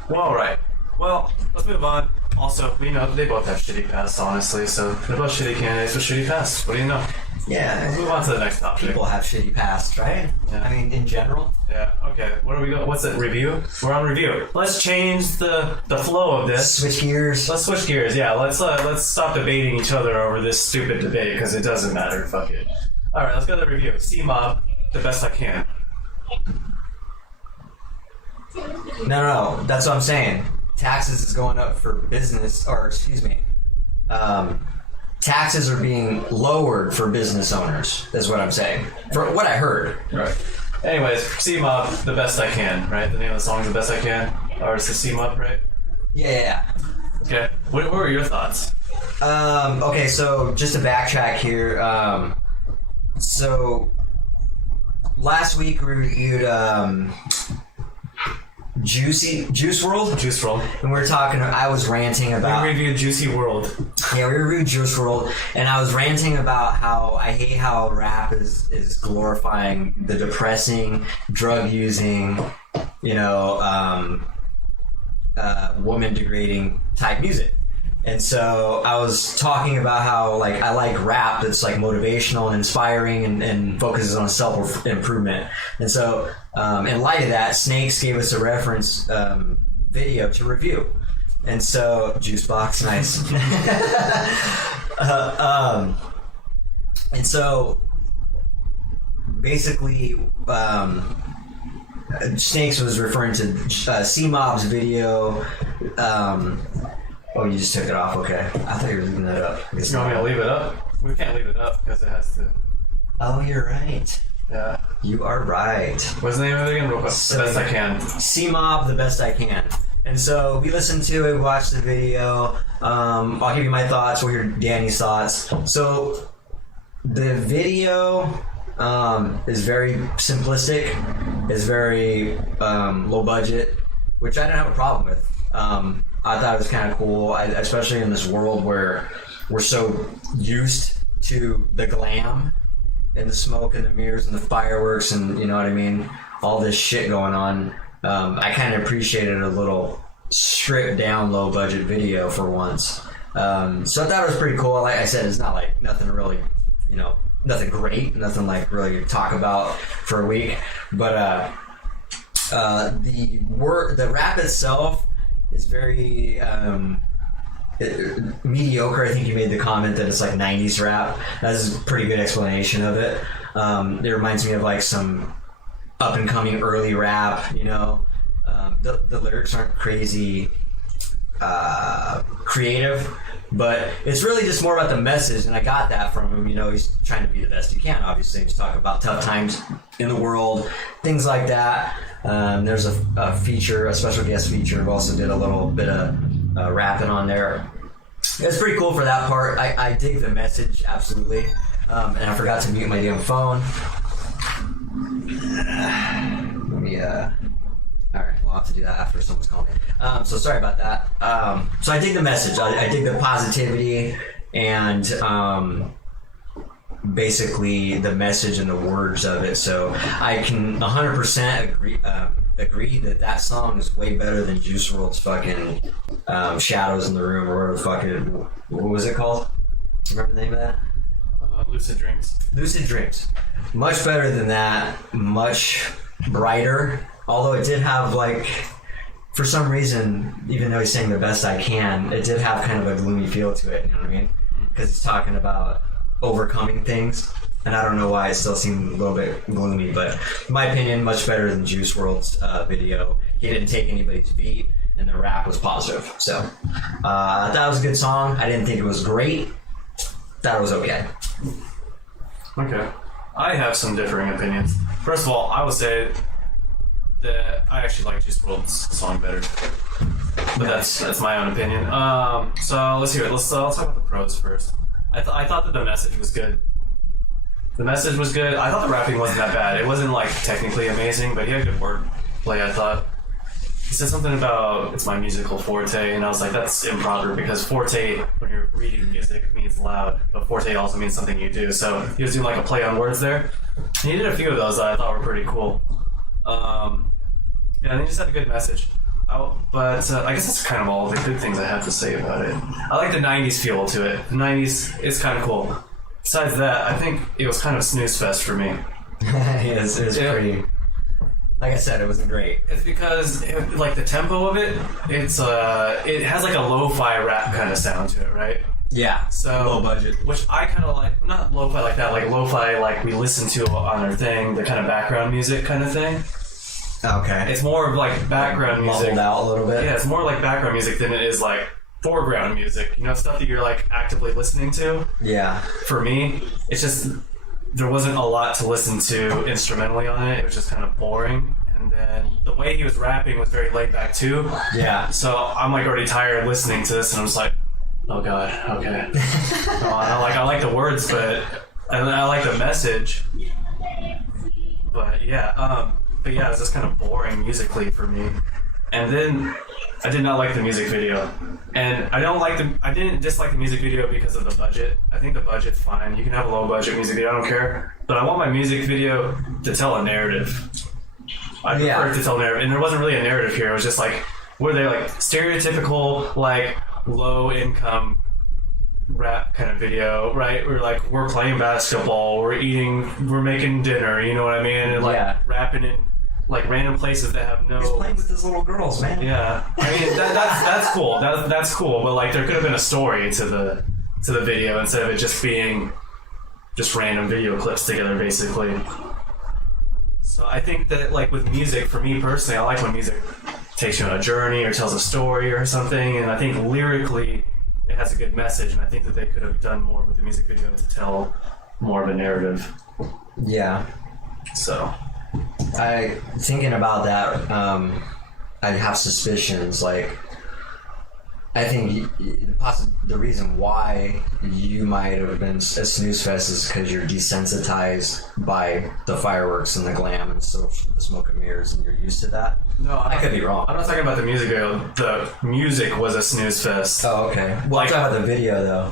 Well, all right. Well, let's move on. Also, they both have shitty pasts, honestly, so they're both shitty candidates with shitty pasts. What do you know? Yeah. Let's move on to the next topic. People have shitty pasts, right? Yeah. I mean, in general. Yeah. Okay. What are we going? What's it? Review? We're on review. Let's change the flow of this. Switch gears. Let's switch gears. Yeah. Let's stop debating each other over this stupid debate because it doesn't matter. Fuck it. All right. Let's go to the review. C-Mob, the best I can. No. That's what I'm saying. Taxes is going up for business, taxes are being lowered for business owners, is what I'm saying. For what I heard. Right. Anyways, C-Mob, the best I can, right? The name of the song is The Best I Can? Or is it C-Mob, right? Yeah. Okay. What were your thoughts? Okay, so just to backtrack here, so last week we reviewed Juice WRLD? Juice WRLD. And we were talking, I was ranting about... We reviewed Juicy WRLD. Yeah, we reviewed Juice WRLD, and I was ranting about how I hate how rap is glorifying the depressing, drug-using, woman-degrading type music. And so I was talking about how, like, I like rap that's, like, motivational and inspiring and focuses on self-improvement. And so, in light of that, Snakes gave us a reference video to review. And so, Juicebox, nice. And so, basically, Snakes was referring to C-Mob's video. Oh, you just took it off. Okay, I thought you were leaving that up. You want me to leave it up? We can't leave it up because it has to. Oh, you're right. Yeah. You are right. What's the name of it again? Real quick. The Best I Can. C-Mob, The Best I Can. And so we listened to it, watched the video. I'll give you my thoughts. We'll hear Danny's thoughts. So the video is very simplistic. It's very low budget, which I didn't have a problem with. I thought it was kind of cool, especially in this world where we're so used to the glam and the smoke and the mirrors and the fireworks and you know what I mean, all this shit going on. I kind of appreciated a little stripped down, low budget video for once. So I thought it was pretty cool. Like I said, it's not like nothing really, you know, nothing great, nothing like really to talk about for a week. But the rap itself is very mediocre. I think you made the comment that it's like 90s rap. That's a pretty good explanation of it. It reminds me of like some up and coming early rap, you know. The lyrics aren't crazy creative, but it's really just more about the message, and I got that from him. You know, he's trying to be the best he can, obviously. He's talking about tough times in the world, things like that. There's a feature, a special guest feature, who also did a little bit of rapping on there. It's pretty cool for that part. I dig the message, absolutely. And I forgot to mute my damn phone. Let me, alright, we'll have to do that after someone's calling me. So sorry about that. So I dig the message. I dig the positivity and basically the message and the words of it. So I can 100% agree that song is way better than Juice WRLD's fucking Shadows in the Room or whatever the fuck it, what was it called? Remember the name of that? Lucid Dreams. Lucid Dreams. Much better than that. Much brighter. Although it did have like, for some reason, even though he's saying the best I can, it did have kind of a gloomy feel to it, you know what I mean? Because he's talking about overcoming things, and I don't know why it still seemed a little bit gloomy, but in my opinion, much better than Juice WRLD's video. He didn't take anybody's beat, and the rap was positive. So, that was a good song. I didn't think it was great. Thought it was okay. Okay. I have some differing opinions. First of all, I would say that I actually like Juice WRLD's song better, but that's my own opinion. So let's hear it. Let's talk about the pros first. I thought that the message was good. The message was good. I thought the rapping wasn't that bad. It wasn't like technically amazing, but he had good wordplay. I thought he said something about it's my musical forte, and I was like, that's improper because forte when you're reading music means loud, but forte also means something you do. So he was doing like a play on words there. And he did a few of those that I thought were pretty cool. Yeah, and he just had a good message. But I guess that's kind of all the good things I have to say about it. I like the 90s feel to it. The 90s is kind of cool. Besides that, I think it was kind of a snooze fest for me. It was pretty... Like I said, it wasn't great. It's because, like, the tempo of it, it has like a lo-fi rap kind of sound to it, right? Yeah, so low budget. Which I kind of like, not lo-fi like that, like lo-fi like we listen to on our thing, the kind of background music kind of thing. Okay. It's more of like background music. Muffled out a little bit. Yeah, it's more like background music than it is like foreground music. You know, stuff that you're like actively listening to. Yeah. For me, it's just, there wasn't a lot to listen to instrumentally on it. It was just kind of boring. And then the way he was rapping was very laid back too. Yeah. So I'm like already tired listening to this, and I'm just like, oh god, okay. I like the words, but I like the message. But yeah, it was just kind of boring musically for me. And then I did not like the music video, and I didn't dislike the music video because of the budget. I think the budget's fine. You can have a low budget music video, I don't care. But I want my music video to tell a narrative. I prefer it to tell a narrative, and there wasn't really a narrative here. It was just like, were they like stereotypical, like low income rap kind of video, right? We're playing basketball, we're making dinner, you know what I mean? And like rapping in like random places that have no. He's playing with his little girls, man. Yeah, I mean that's cool. That's cool, but like there could have been a story to the video instead of it just being just random video clips together, basically. So I think that like with music, for me personally, I like when music takes you on a journey or tells a story or something, and I think lyrically it has a good message, and I think that they could have done more with the music video to tell more of a narrative. Yeah. So thinking about that, I have suspicions. Like, I think the reason why you might have been a snooze fest is because you're desensitized by the fireworks and the glam and so the smoke and mirrors, and you're used to that. No, I could be wrong. I'm not talking about the music video. The music was a snooze fest. Oh, okay. Well, I'm talking about the video though.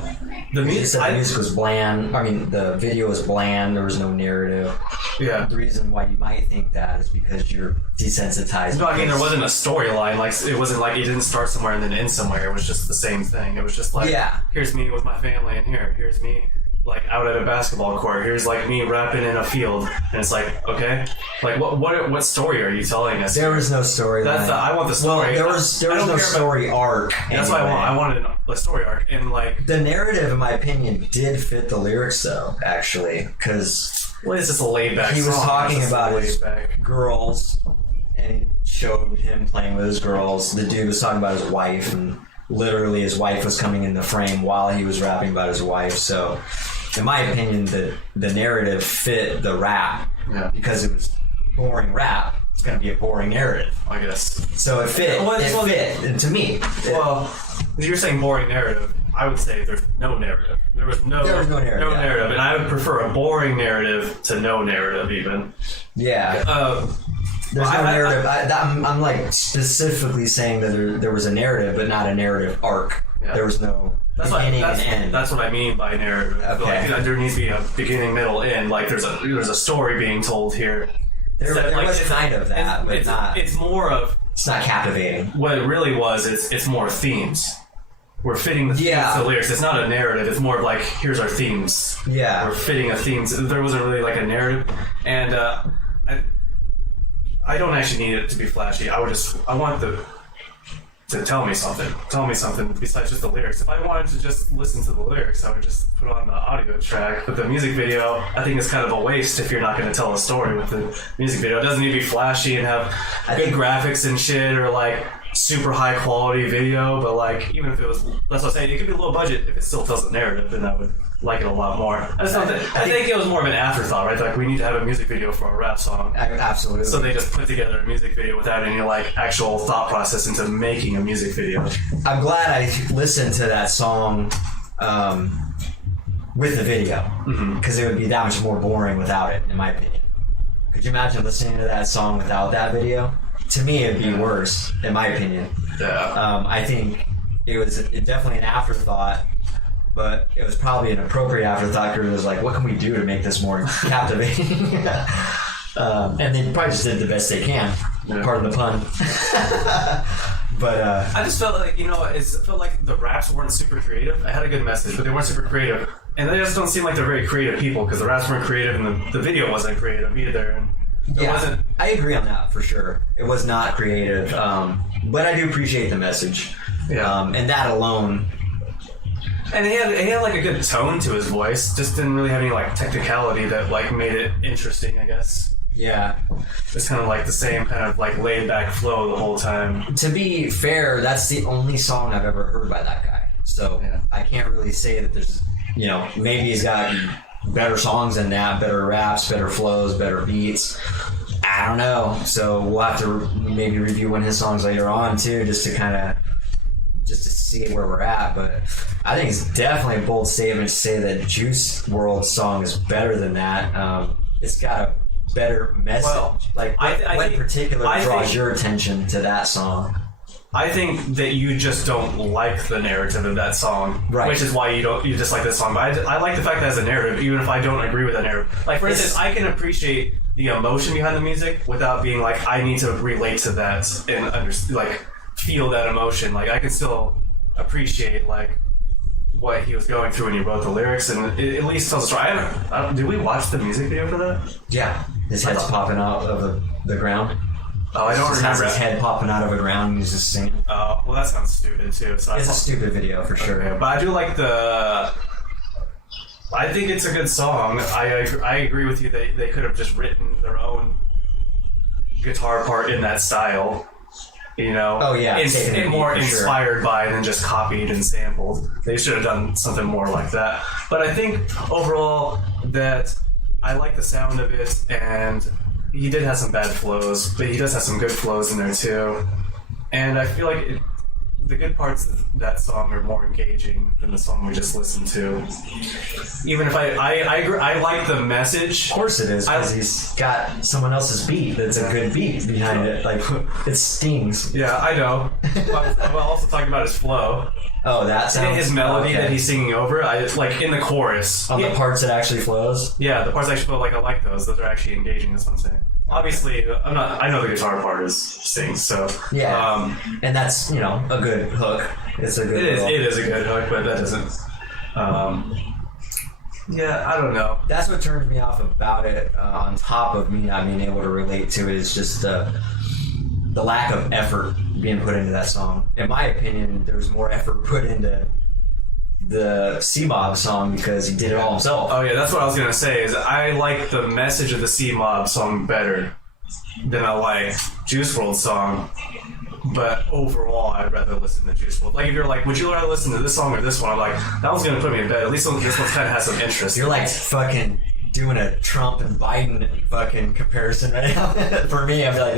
The music was bland. I mean, the video was bland. There was no narrative. Yeah. The reason why you might think that is because you're desensitized. No, I mean there wasn't a storyline. Like it wasn't like it didn't start somewhere and then end somewhere. It was just the same thing. It was just like, here's me with my family, and here's me like out at a basketball court. Here's like me rapping in a field, and it's like, okay, like what story are you telling us? There was no story. I want the story. Well, there was no story arc. That's what I want. I wanted a story arc, and like the narrative, in my opinion, did fit the lyrics though. Actually, because it's just a laid back. He was talking about his girls, and he showed him playing with his girls. The dude was talking about his wife, and literally his wife was coming in the frame while he was rapping about his wife. So, in my opinion, the narrative fit the rap because it was boring rap. It's going to be a boring narrative, I guess. So it fit. It fit, and to me. Well, if you're saying boring narrative, I would say there's no narrative. There was no narrative, and I would prefer a boring narrative to no narrative, even. Yeah. There's no narrative. I'm like specifically saying that there was a narrative, but not a narrative arc. Yeah. There was no beginning and end. That's what I mean by narrative. Okay. Like, there needs to be a beginning, middle, end. Like there's a story being told here. There was kind of that, but not. It's more of. It's not captivating. What it really was, it's more themes. We're fitting the themes to the lyrics. It's not a narrative. it's more of like, here's our themes. Yeah. We're fitting a themes. There wasn't really like a narrative, and I don't actually need it to be flashy. I want to tell me something. Tell me something besides just the lyrics. If I wanted to just listen to the lyrics, I would just put on the audio track. But the music video, I think it's kind of a waste if you're not going to tell a story with the music video. It doesn't need to be flashy and have good graphics and shit, or like super high quality video. But like, even if it was, that's what I'm saying, it could be low budget if it still tells a narrative, and I would like it a lot more. I think it was more of an afterthought, right? Like, we need to have a music video for a rap song. Absolutely. So they just put together a music video without any like actual thought process into making a music video. I'm glad I listened to that song with the video, because it would be that much more boring without it, in my opinion. Could you imagine listening to that song without that video? To me, it'd be worse, in my opinion. Yeah. I think it was definitely an afterthought. But it was probably an appropriate afterthought, because it was like, what can we do to make this more captivating? And they probably just did the best they can. Yeah. Pardon the pun. But I just felt like, it felt like the raps weren't super creative. I had a good message, but they weren't super creative. And they just don't seem like they're very creative people, because the raps weren't creative and the video wasn't creative either. And wasn't. I agree on that for sure. It was not creative. But I do appreciate the message. Yeah. And that alone. And he had like a good tone to his voice. Just didn't really have any like technicality that like made it interesting, I guess. Yeah. It's kind of like the same kind of like laid back flow the whole time. To be fair, that's the only song I've ever heard by that guy. So I can't really say that there's, maybe he's got better songs than that, better raps, better flows, better beats. I don't know. So we'll have to maybe review one of his songs later on too, just to see where we're at. But I think it's definitely a bold statement to say that Juice WRLD's song is better than that. It's got a better message. Well, like, what in particular draws your attention to that song? I think that you just don't like the narrative of that song, right? Which is why you dislike this song. But I like the fact that it has a narrative, even if I don't agree with that narrative. Like, for instance, I can appreciate the emotion behind the music without being like, I need to relate to that and feel that emotion. Like, I can still appreciate like what he was going through when he wrote the lyrics, and it at least tells a story. Did we watch the music video for that? Yeah, his head's popping out of the ground. Oh, I don't remember. His head popping out of the ground, and he's just singing. Oh, well, that sounds stupid too. So it's a stupid video for sure. Okay, but I do like I think it's a good song. I agree with you. They could have just written their own guitar part in that style. Oh yeah, it's more inspired by than just copied and sampled. They should have done something more like that. But I think overall that I like the sound of it, and he did have some bad flows, but he does have some good flows in there too. And I feel like the good parts of that song are more engaging than the song we just listened to. Even if I agree, I like the message. Of course it is, because he's got someone else's beat that's a good beat behind it. Like, it stings. Yeah, I know. I'm also talking about his flow. Oh, that sounds... His melody that he's singing over, I like in the chorus. On the parts that actually flows? Yeah, the parts actually flow, like I like those. Those are actually engaging, that's what I'm saying. Obviously, I know the guitar part is sings, so... Yeah, and that's, a good hook. It's a good hook. It is a good hook, but that doesn't... yeah, I don't know. That's what turns me off about it, on top of me not being able to relate to it, is just the lack of effort being put into that song. In my opinion, there was more effort put into the C-Mob song because he did it all himself. Oh yeah, that's what I was gonna say. Is I like the message of the C-Mob song better than I like Juice WRLD's song. But overall, I'd rather listen to Juice WRLD. Like, if you're like, would you rather listen to this song or this one? I'm like, that one's gonna put me in bed. At least this one kind of has some interest. You're like fucking doing a Trump and Biden fucking comparison right now. For me, I'd be like,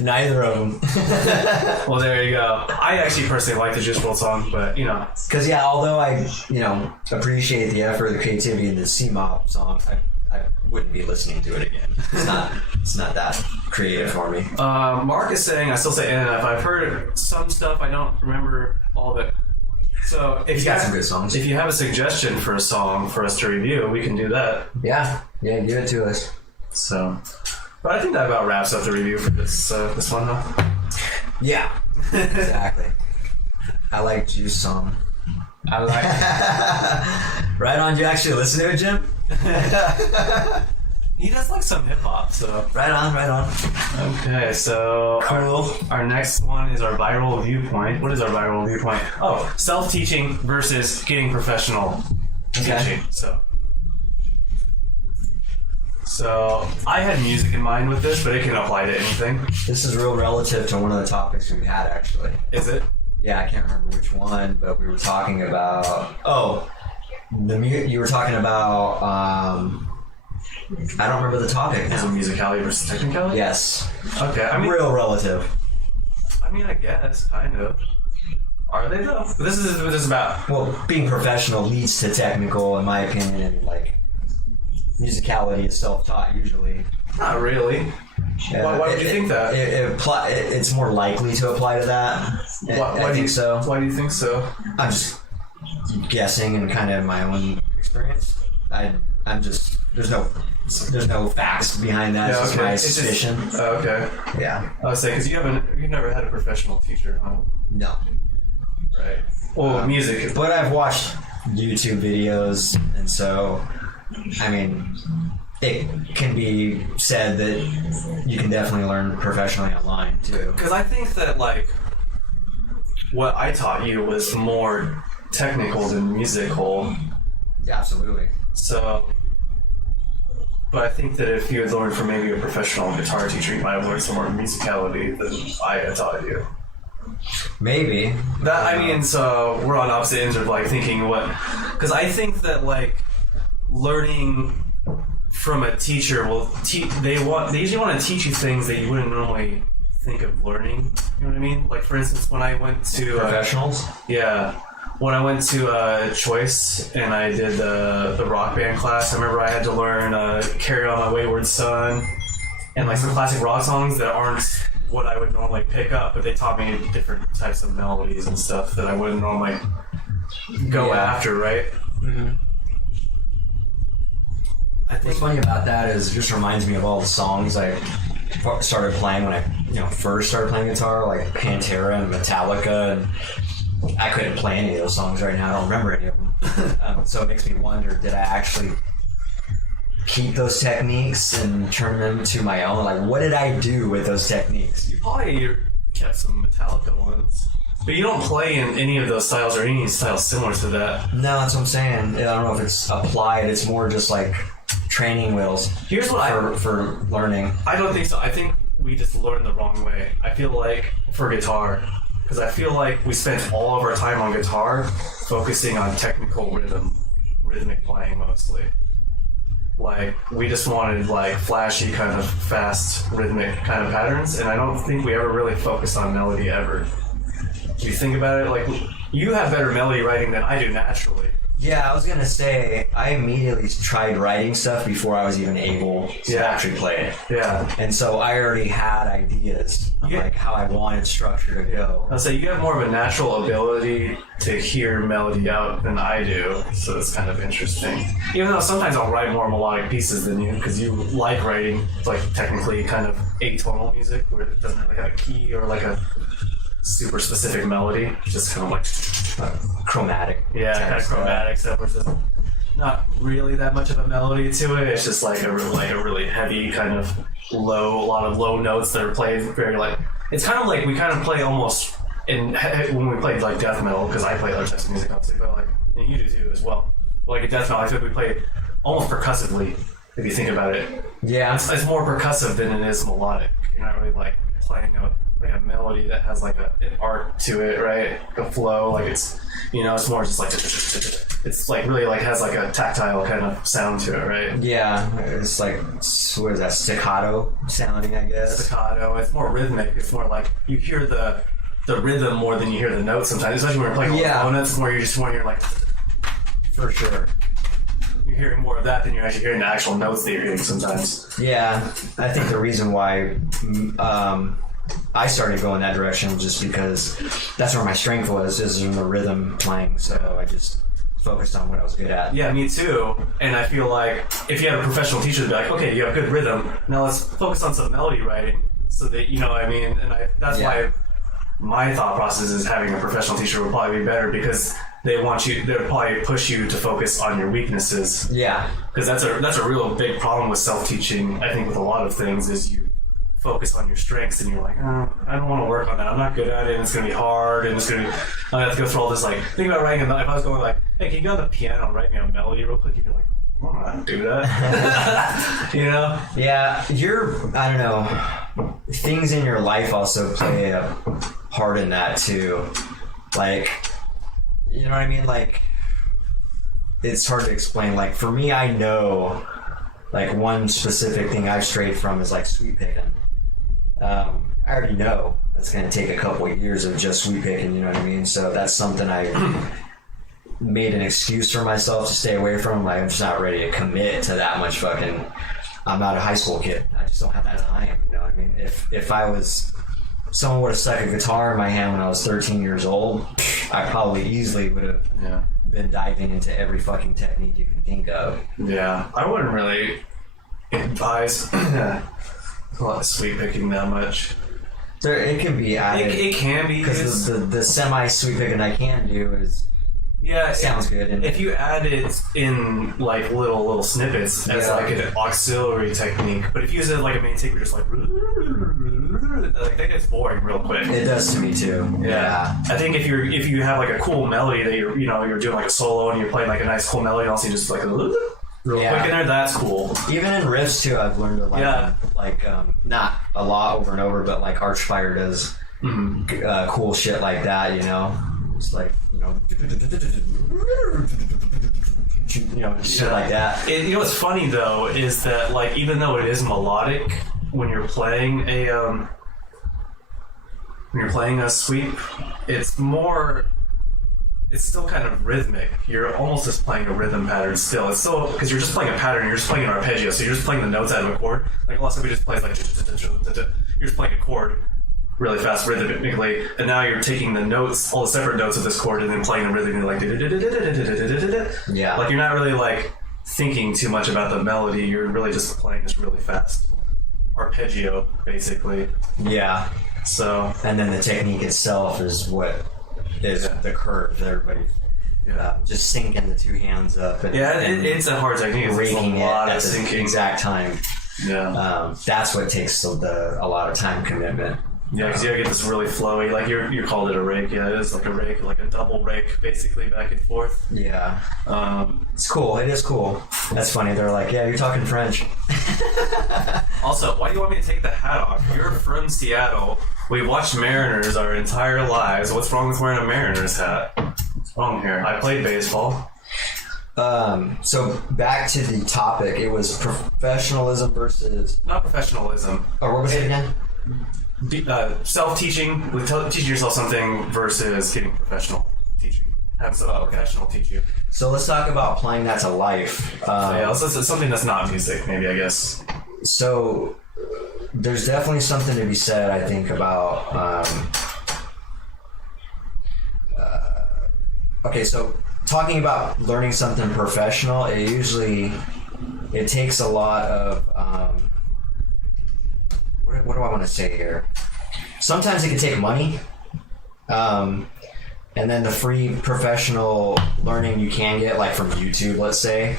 neither of them. Well, there you go. I actually personally like the Juice WRLD song, but because although I appreciate the effort, the creativity in the C-Mob song, I wouldn't be listening to it again. It's not that creative for me. Mark is saying I still say NNF. I've heard some stuff. I don't remember all of it. So if got some good songs. If you have a suggestion for a song for us to review, we can do that. Yeah, give it to us. So, but I think that about wraps up the review for this one, huh? Yeah, exactly. I like Juice song. I like it. Right on. Do you actually listen to it, Jim? He does like some hip hop, so right on. Okay, so cool. Our next one is our viral viewpoint. What is our viral viewpoint? Oh, self-teaching versus getting professional teaching. So I had music in mind with this, but it can apply to anything. This is real relative to one of the topics we had, actually. Is it? Yeah, I can't remember which one, but we were talking about... you were talking about... I don't remember the topic now. Is it musicality versus technicality? Yes. Okay, real relative. I guess, kind of. Are they, though? This is what this is about. Well, being professional leads to technical, in my opinion, and, musicality is self-taught, usually. Not really. Why would you think that? It's more likely to apply to that. I think so. Why do you think so? I'm just guessing and kind of my own experience. There's no facts behind that. It's just my suspicion. Okay. Yeah. I was saying, because you've never had a professional teacher, huh? No. Right. Well, music. But I've watched YouTube videos, and so, it can be said that you can definitely learn professionally online, too. Because I think that, what I taught you was more technical than musical. Yeah, absolutely. So... But I think that if you had learned from maybe a professional guitar teacher, you might have learned some more musicality than I had taught you. Maybe. So we're on opposite ends of thinking what... Because I think that learning from a teacher they usually want to teach you things that you wouldn't normally think of learning. You know what I mean? For instance, when I went to... Professionals? Yeah. When I went to Choice and I did the rock band class, I remember I had to learn Carry On My Wayward Son and some classic rock songs that aren't what I would normally pick up, but they taught me different types of melodies and stuff that I wouldn't normally go after, right? Mm-hmm. What's funny about that is it just reminds me of all the songs I started playing when I first started playing guitar, like Pantera and Metallica, and I couldn't play any of those songs right now. I don't remember any of them. So it makes me wonder, did I actually keep those techniques and turn them to my own? What did I do with those techniques? You probably kept some Metallica ones. But you don't play in any of those styles or any styles similar to that. No, that's what I'm saying. I don't know if it's applied. It's more just training wheels. Here's what for learning. I don't think so. I think we just learned the wrong way. I feel for guitar... Because I feel we spent all of our time on guitar focusing on technical rhythmic playing mostly. We just wanted flashy kind of fast rhythmic kind of patterns, and I don't think we ever really focused on melody ever. If you think about it, like you have better melody writing than I do naturally. Yeah, I was gonna say I immediately tried writing stuff before I was even able to actually play it. Yeah. And so I already had ideas of like how I wanted structure to go. I'll say you have more of a natural ability to hear melody out than I do, so it's kind of interesting. Even though sometimes I'll write more melodic pieces than you, because you like writing like technically kind of atonal music where it doesn't really have a key or like a super specific melody, just kind of like chromatic. Yeah, kind of chromatic stuff, which is not really that much of a melody to it. It's just like a really heavy kind of a lot of low notes that are played very like. It's kind of like we kind of play almost when we played like death metal, because I play other types of music obviously, but like and you do too as well. But like in death metal, I think we play almost percussively if you think about it. Yeah, it's more percussive than it is melodic. You're not really like playing a melody that has like an arc to it, right? A flow, like it's it's more just like it's like really like has like a tactile kind of sound to it, right? Yeah, it's like what is that, staccato sounding, I guess. Staccato. It's more rhythmic. It's more like you hear the rhythm more than you hear the notes sometimes, especially when you're playing low notes, where you're like for sure. You're hearing more of that than you're actually hearing the actual notes that you're hearing sometimes. Yeah, I think the reason why I started going that direction just because that's where my strength was, is in the rhythm playing. So I just focused on what I was good at. Yeah, me too. And I feel like if you had a professional teacher to be like, okay, you have good rhythm, now let's focus on some melody writing, so that you know what I mean. And that's why my thought process is having a professional teacher will probably be better, because they'll probably push you to focus on your weaknesses. Yeah, because that's a real big problem with self-teaching. I think with a lot of things is you focus on your strengths and you're like, oh, I don't want to work on that. I'm not good at it, and it's going to be hard, and I'm going to have to go through all this, like, think about writing a melody. If I was going like, hey, can you go on the piano and write me a melody real quick? You'd be like, I'm not going to do that. You know? Yeah, I don't know, things in your life also play a part in that too. Like, you know what I mean? Like, it's hard to explain. Like, for me, I know, like, one specific thing I've strayed from is like sweep picking. I already know it's going to take a couple of years of just sweep picking, you know what I mean? So that's something I made an excuse for myself to stay away from. Like, I'm just not ready to commit to that much fucking. I'm not a high school kid. I just don't have that time, you know what I mean? If someone would have stuck a guitar in my hand when I was 13 years old, I probably easily would have been diving into every fucking technique you can think of. Yeah, I wouldn't really advise a lot of sweep picking that much. It can be added. It can be, because the semi sweep picking I can do is sounds good. And if you add it in like little snippets as like an auxiliary technique, but if you use it like a main take, you're just like that gets boring real quick. It does to me too. Yeah. I think if you have like a cool melody that you're doing like a solo and you're playing like a nice cool melody, and also you just like real quick in there, that's cool. Even in riffs too, I've learned to like not a lot over and over, but like Archfire does cool shit like that, you know. It's like, shit like that. What's funny though is that, like, even though it is melodic, when you're playing a sweep, it's still kind of rhythmic. You're almost just playing a rhythm pattern still. It's still, because you're just playing a pattern, you're just playing an arpeggio, so you're just playing the notes out of a chord. Like, a lot of stuff just plays like, you're just playing a chord really fast rhythmically, and now you're taking the notes, all the separate notes of this chord, and then playing them rhythmically, like like you're not really like thinking too much about the melody. You're really just playing this really fast arpeggio, basically. Yeah. So, and then the technique itself is what is the curve that everybody just sinking the two hands up. And, it's a hard technique. It's a lot of syncing. Exact time. Yeah. That's what takes a lot of time commitment. Yeah, because you gotta get this really flowy, like you called it a rake. Yeah, it is like a rake, like a double rake, basically, back and forth. Yeah. It's cool. It is cool. That's funny. They're like, yeah, you're talking French. Also, why do you want me to take the hat off? You're from Seattle. We watched Mariners our entire lives. What's wrong with wearing a Mariners hat? What's wrong here? I played baseball. So back to the topic, it was professionalism versus... Not professionalism. Or what was it again? self-teaching, with teaching yourself something versus getting professional teaching. Have a professional teach you. So let's talk about applying that to life. It's something that's not music, maybe, I guess. So there's definitely something to be said, I think, about okay, so talking about learning something professional, it takes a lot of what do I want to say here? Sometimes it can take money, and then the free professional learning you can get, like from YouTube, let's say,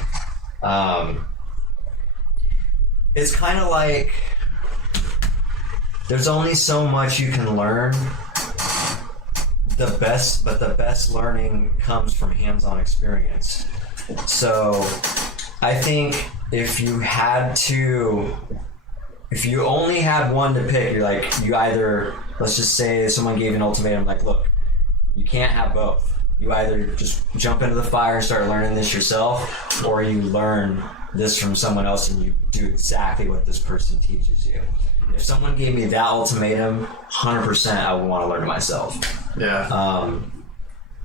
it's kind of like there's only so much you can learn. The best learning comes from hands-on experience. So I think if you only had one to pick, you're like, you either, let's just say someone gave you an ultimatum, like, look, you can't have both. You either just jump into the fire and start learning this yourself, or you learn this from someone else and you do exactly what this person teaches you. If someone gave me that ultimatum, 100% I would want to learn it myself. Yeah.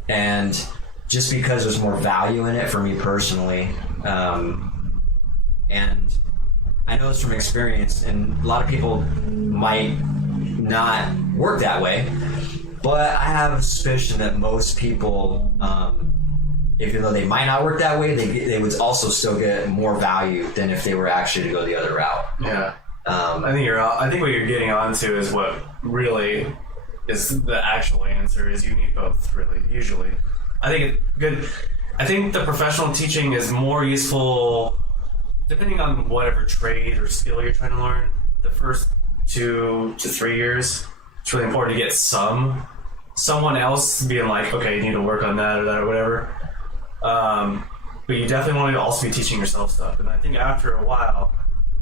And just because there's more value in it for me personally, and I know this from experience, and a lot of people might not work that way, but I have a suspicion that most people, even though they might not work that way, they would also still get more value than if they were actually to go the other route. Yeah. I think what you're getting onto is what really is the actual answer is you need both, really, usually. I think the professional teaching is more useful depending on whatever trade or skill you're trying to learn. The first 2 to 3 years, it's really important to get someone else being like, okay, you need to work on that or whatever. But you definitely want to also be teaching yourself stuff. And I think after a while,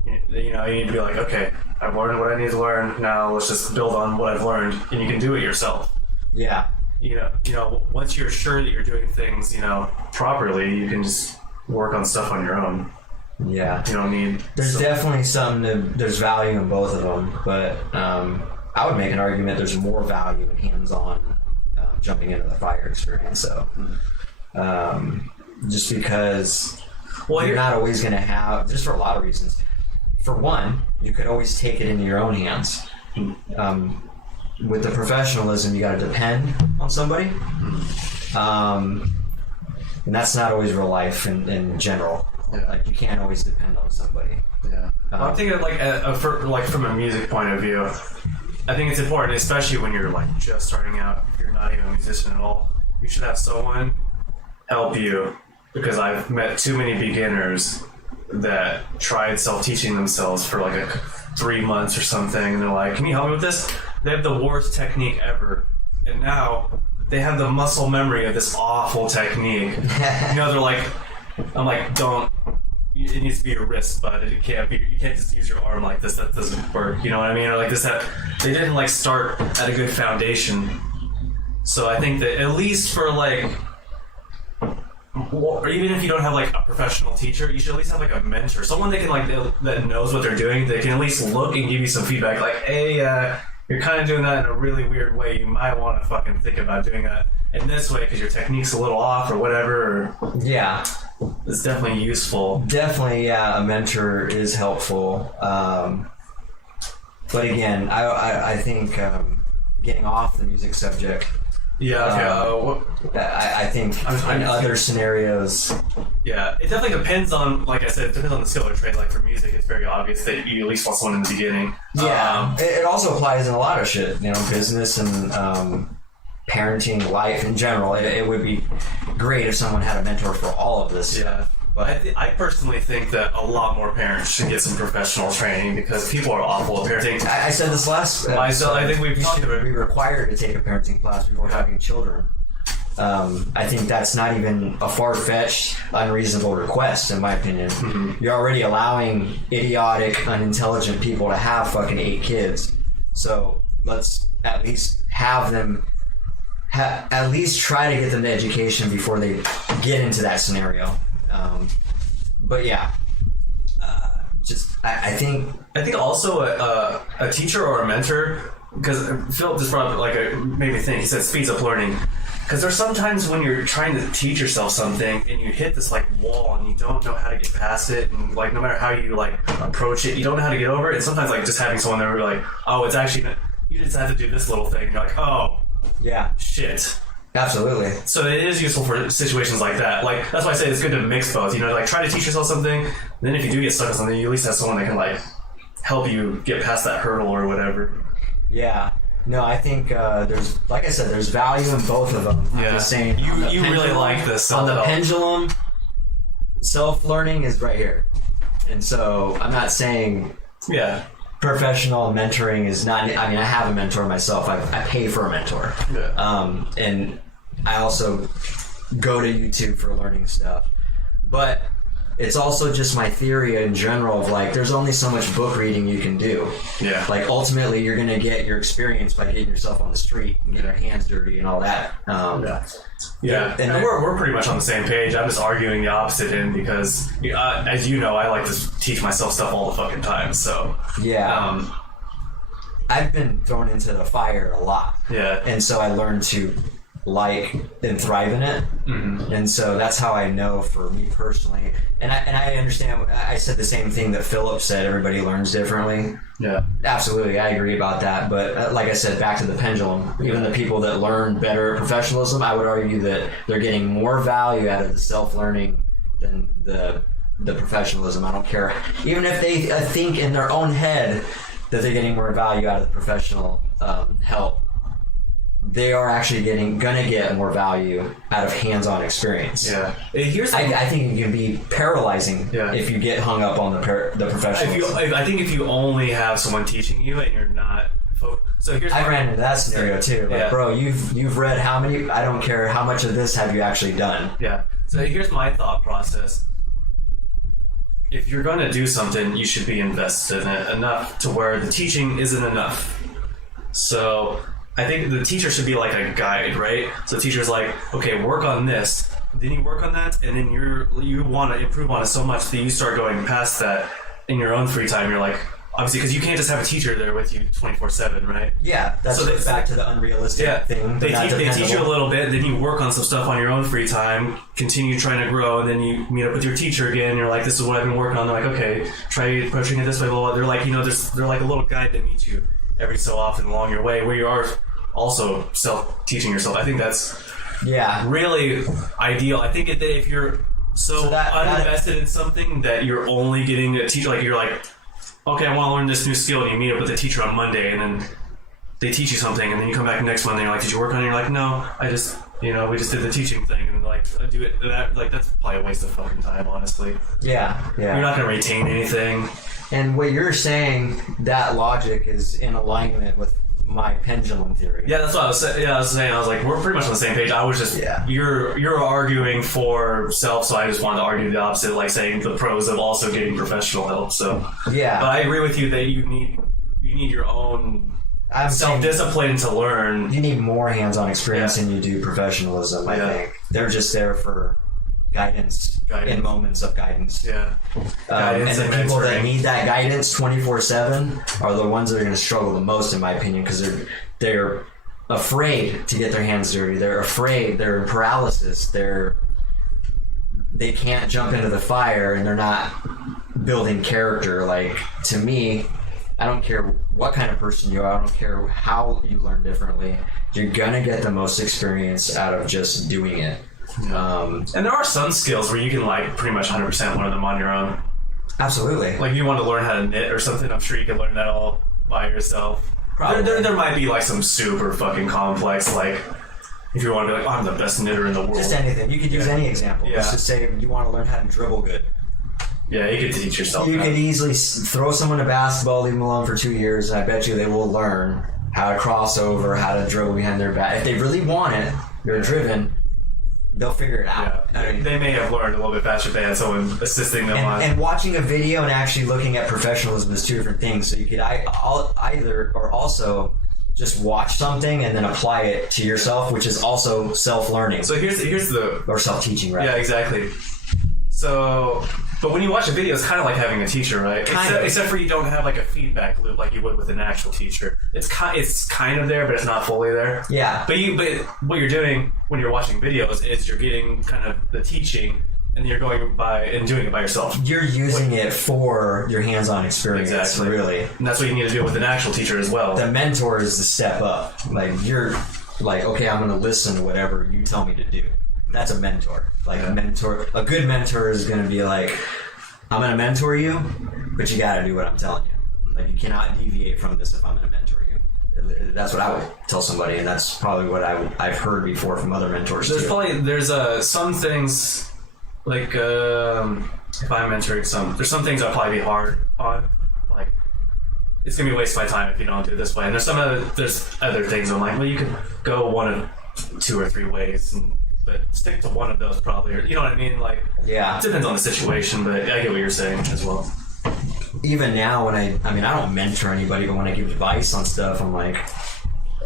you need to be like, okay, I've learned what I need to learn. Now let's just build on what I've learned, and you can do it yourself. Yeah. Once you're sure that you're doing things, properly, you can just work on stuff on your own. Yeah. You don't need. There's definitely there's value in both of them, but I would make an argument there's more value in hands-on jumping into the fire experience. So, just because you're not always going to have, just for a lot of reasons. For one, you could always take it into your own hands. With the professionalism, you got to depend on somebody, and that's not always real life in general. Yeah. Like, you can't always depend on somebody. Yeah. I'm thinking from a music point of view, I think it's important, especially when you're like just starting out. If you're not even a musician at all, you should have someone help you, because I've met too many beginners that tried self-teaching themselves for like 3 months or something, and they're like, can you help me with this? They have the worst technique ever, and now they have the muscle memory of this awful technique. They're like, I'm like, it needs to be your wrist, but it can't be, you can't just use your arm like this, that doesn't work, you know what I mean? Or like this, that, they didn't like start at a good foundation. So I think that at least for like, or even if you don't have like a professional teacher, you should at least have like a mentor, someone that can like that knows what they're doing. They can at least look and give you some feedback, like, hey, you're kind of doing that in a really weird way. You might want to fucking think about doing that in this way because your technique's a little off or whatever. Yeah, it's definitely useful. Definitely, yeah. A mentor is helpful. But again, I think getting off the music subject. Yeah, okay. I think in other scenarios. Yeah, it definitely depends on, like I said, it depends on the skill or trade. Like for music, it's very obvious that you at least want someone in the beginning. Yeah, it also applies in a lot of shit, business and parenting, life in general. It would be great if someone had a mentor for all of this. Yeah. But I personally think that a lot more parents should get some professional training because people are awful at parenting. I said this last. I think we've talked about it. Be required to take a parenting class before having children. I think that's not even a far-fetched, unreasonable request, in my opinion. Mm-hmm. You're already allowing idiotic, unintelligent people to have fucking 8 kids. So let's at least have them. At least try to get them the education before they get into that scenario. But yeah, I think also a teacher or a mentor, because Philip just brought up, made me think. He said speeds up learning. Because there's sometimes when you're trying to teach yourself something and you hit this wall and you don't know how to get past it, and no matter how you approach it, you don't know how to get over it. And sometimes just having someone there who's oh, it's actually, you just have to do this little thing. And you're oh, yeah, shit. Absolutely. So it is useful for situations like that. That's why I say it's good to mix both. Try to teach yourself something. Then if you do get stuck on something, you at least have someone that can help you get past that hurdle or whatever. Yeah. No, I think there's, like I said, there's value in both of them. Yeah. I'm just saying, you really like this. On the pendulum, self-learning is right here. And so I'm not saying professional mentoring is not, I mean, I have a mentor myself. I pay for a mentor. Yeah. And I also go to YouTube for learning stuff. But it's also just my theory in general of there's only so much book reading you can do. Yeah. Ultimately you're going to get your experience by getting yourself on the street and getting your hands dirty and all that. Yeah. And we're pretty much on the same page. I'm just arguing the opposite end because, as you know, I like to teach myself stuff all the fucking time. So yeah. I've been thrown into the fire a lot. Yeah. And so I learned to and thrive in it. Mm-hmm. And so that's how I know for me personally. And I understand, I said the same thing that Philip said, everybody learns differently. Yeah. Absolutely, I agree about that. But like I said, back to the pendulum, even the people that learn better at professionalism, I would argue that they're getting more value out of the self-learning than the professionalism. I don't care. Even if they think in their own head that they're getting more value out of the professional help, they are actually gonna get more value out of hands-on experience. Yeah. I think it can be paralyzing if you get hung up on the professionals. I think if you only have someone teaching you and you're not so here's I ran into that scenario too. Bro, you've read how many? I don't care how much of this have you actually done. Yeah. So here's my thought process. If you're going to do something, you should be invested in it enough to where the teaching isn't enough. So I think the teacher should be like a guide, right? So the teacher's okay, work on this. Then you work on that, and then you want to improve on it so much that you start going past that in your own free time. You're obviously, because you can't just have a teacher there with you 24/7, right? Yeah, that's back to the unrealistic thing. They teach you a little bit, then you work on some stuff on your own free time, continue trying to grow, and then you meet up with your teacher again. You're this is what I've been working on. They're okay, try approaching it this way. Blah, blah. They're they're a little guide that meets you every so often along your way, where you are also self-teaching yourself. I think that's really ideal. I think that if you're so uninvested in something that you're only getting a teacher, you're okay, I want to learn this new skill, and you meet up with the teacher on Monday, and then they teach you something, and then you come back next Monday, and you're did you work on it? And you're no, I just, we just did the teaching thing, and I do it, that's probably a waste of fucking time, honestly. Yeah. You're not going to retain anything. And what you're saying, that logic is in alignment with my pendulum theory. Yeah, that's what I was saying. Yeah, I was saying, we're pretty much on the same page. I was just, you're arguing for self, so I just wanted to argue the opposite, saying the pros of also getting professional help. So yeah, but I agree with you that you need your own self-discipline to learn. You need more hands-on experience than you do professionalism. I think they're just there for guidance in moments of guidance. Yeah. And the people that need that guidance 24/7 are the ones that are going to struggle the most, in my opinion, because they're afraid to get their hands dirty. They're afraid. They're in paralysis. They can't jump into the fire, and they're not building character. To me, I don't care what kind of person you are. I don't care how you learn differently. You're going to get the most experience out of just doing it. And there are some skills where you can pretty much 100% learn them on your own. Absolutely. If you want to learn how to knit or something, I'm sure you can learn that all by yourself. Probably. There might be some super fucking complex, if you want to be I'm the best knitter in the world. Just anything. You could use any example. Let's just say you want to learn how to dribble good. Yeah, you could teach yourself. You could easily throw someone a basketball, leave them alone for 2 years, and I bet you they will learn how to cross over, how to dribble behind their back. If they really want it, they're driven, they'll figure it out. Yeah. They may have learned a little bit faster if they had someone assisting them on. And watching a video and actually looking at professionalism is two different things. So you could also just watch something and then apply it to yourself, which is also self-learning. So here's the or self-teaching, right? Yeah, exactly. So But when you watch a video, it's kind of like having a teacher, right? Except for you don't have like a feedback loop like you would with an actual teacher. It's kind of there, but it's not fully there. Yeah. But what you're doing when you're watching videos is you're getting kind of the teaching, and you're going by and doing it by yourself. You're using it for your hands-on experience, exactly. Really. And that's what you need to do with an actual teacher as well. The mentor is the step up. Like, you're like, okay, I'm going to listen to whatever you tell me to do. That's a mentor. Like, a good mentor is going to be like, I'm going to mentor you, but you got to do what I'm telling you. Like, you cannot deviate from this if I'm going to mentor you. That's what I would tell somebody, and that's probably what I've heard before from other mentors too. There's some things... Like, if I'm mentoring there's some things I'll probably be hard on. Like, it's going to be a waste of my time if you don't do it this way. And there's other things I'm like, well, you could go one of 2 or 3 ways, but stick to one of those probably. Or, you know what I mean? Like, yeah. It depends on the situation, but I get what you're saying as well. Even now, when I don't mentor anybody, but when I give advice on stuff, I'm like,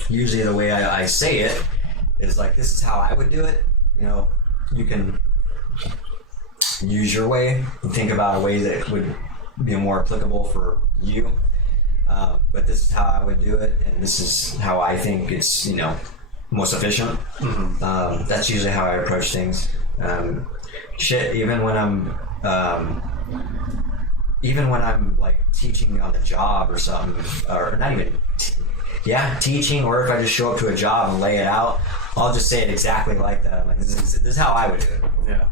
usually the way I say it is like, this is how I would do it. You know, you can use your way and think about a way that would be more applicable for you, but this is how I would do it, and this is how I think it's, you know, most efficient. That's usually how I approach things. Even when I'm like teaching on the job or something, or not even teaching, or if I just show up to a job and lay it out, I'll just say it exactly like that. I'm like, this is how I would do it. Yeah.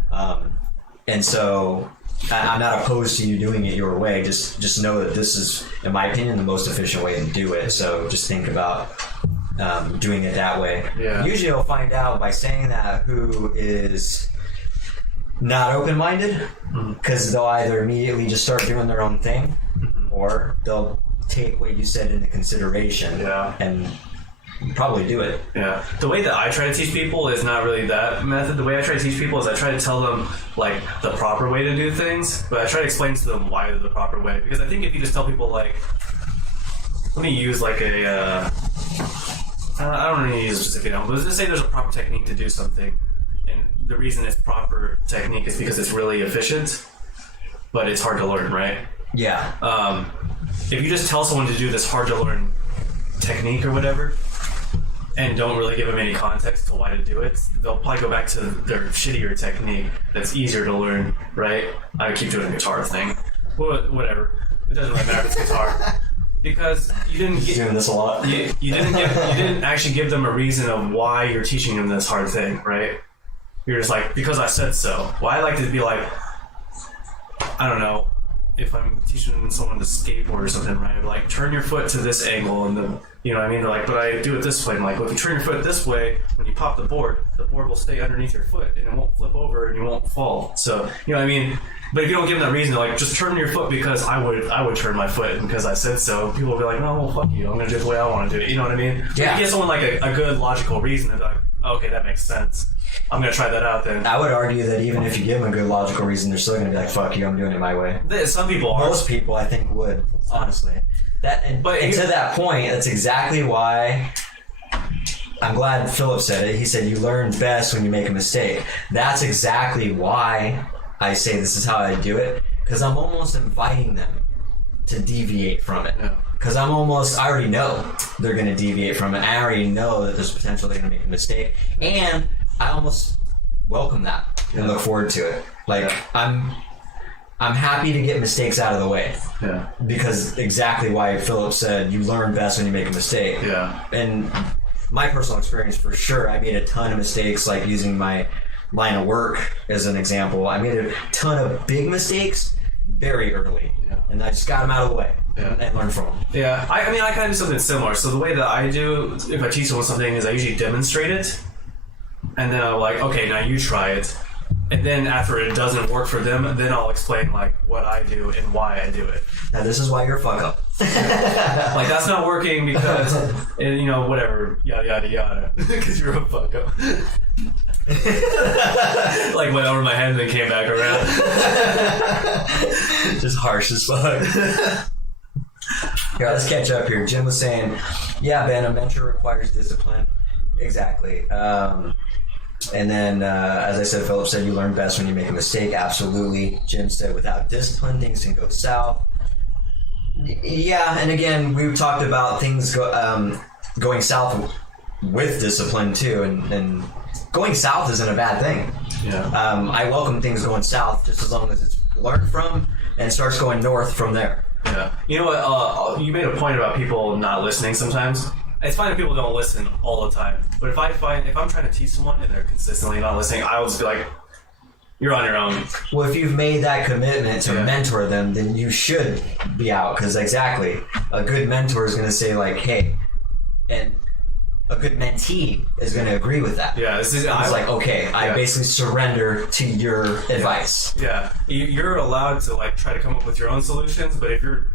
And so I'm not opposed to you doing it your way. Just know that this is, in my opinion, the most efficient way to do it. So just think about doing it that way. Yeah. Usually you'll find out by saying that who is not open-minded, because they'll either immediately just start doing their own thing, or they'll take what you said into consideration and probably do it. Yeah. The way that I try to teach people is not really that method. The way I try to teach people is I try to tell them like the proper way to do things, but I try to explain to them why they're the proper way. Because I think if you just tell people like, let me use like a, I don't really use a specific example, but let's just say there's a proper technique to do something, and the reason it's proper technique is because it's really efficient, but it's hard to learn, right? Yeah. If you just tell someone to do this hard to learn technique or whatever, and don't really give them any context to why to do it, they'll probably go back to their shittier technique that's easier to learn, right? I keep doing the guitar thing. Whatever. It doesn't really matter if it's guitar. Because you didn't doing this a lot. You didn't actually give them a reason of why you're teaching them this hard thing, right? You're just like, because I said so. Well, I like to be like, I don't know, if I'm teaching someone to skateboard or something, right? Like, turn your foot to this angle, and then, you know what I mean? They're like, but I do it this way. I'm like, well, if you turn your foot this way, when you pop the board will stay underneath your foot, and it won't flip over, and you won't fall. So, you know what I mean? But if you don't give them that reason, like, just turn your foot because I would turn my foot because I said so, people will be like, no, well, fuck you. I'm going to do it the way I want to do it. You know what I mean? Yeah. If you get someone like a good logical reason, they're like, okay, that makes sense. I'm going to try that out then. I would argue that even if you give them a good logical reason, they're still going to be like, fuck you, I'm doing it my way. Some people are. Most people, I think, would, honestly. And to that point, that's exactly why I'm glad Philip said it. He said, you learn best when you make a mistake. That's exactly why I say this is how I do it, because I'm almost inviting them to deviate from it. Because I already know they're going to deviate from it. I already know that there's potential they're going to make a mistake. And I almost welcome that and look forward to it. Like, I'm happy to get mistakes out of the way. Yeah. Because exactly why Philip said, you learn best when you make a mistake. Yeah. And my personal experience, for sure, I made a ton of mistakes, like using my line of work as an example. I made a ton of big mistakes very early. Yeah. And I just got them out of the way. Yeah. And learn from them. Yeah, I mean, I kind of do something similar. So the way that I do, if I teach someone something, is I usually demonstrate it, and then I'm like, okay, now you try it, and then after it doesn't work for them, then I'll explain like what I do and why I do it. Now this is why you're a fuck up. Like, that's not working because, and, you know, whatever, yada yada yada, because you're a fuck up. Like, went over my head and then came back around. Just harsh as fuck. Here, let's catch up here. Jim was saying, yeah, Ben, a mentor requires discipline. Exactly. And then, as I said, Philip said, you learn best when you make a mistake. Absolutely. Jim said, without discipline, things can go south. Yeah, and again, we've talked about things going south with discipline too, and going south isn't a bad thing. Yeah. I welcome things going south just as long as it's learned from and starts going north from there. Yeah. You know what? You made a point about people not listening sometimes. It's fine if people don't listen all the time, but if I'm trying to teach someone and they're consistently not listening, I'll just be like, you're on your own. Well, if you've made that commitment to mentor them, then you should be out, because exactly, a good mentor is going to say like, hey, and a good mentee is going to agree with that. Yeah, I was like, okay, I basically surrender to your advice. Yeah, you're allowed to like try to come up with your own solutions, but if you're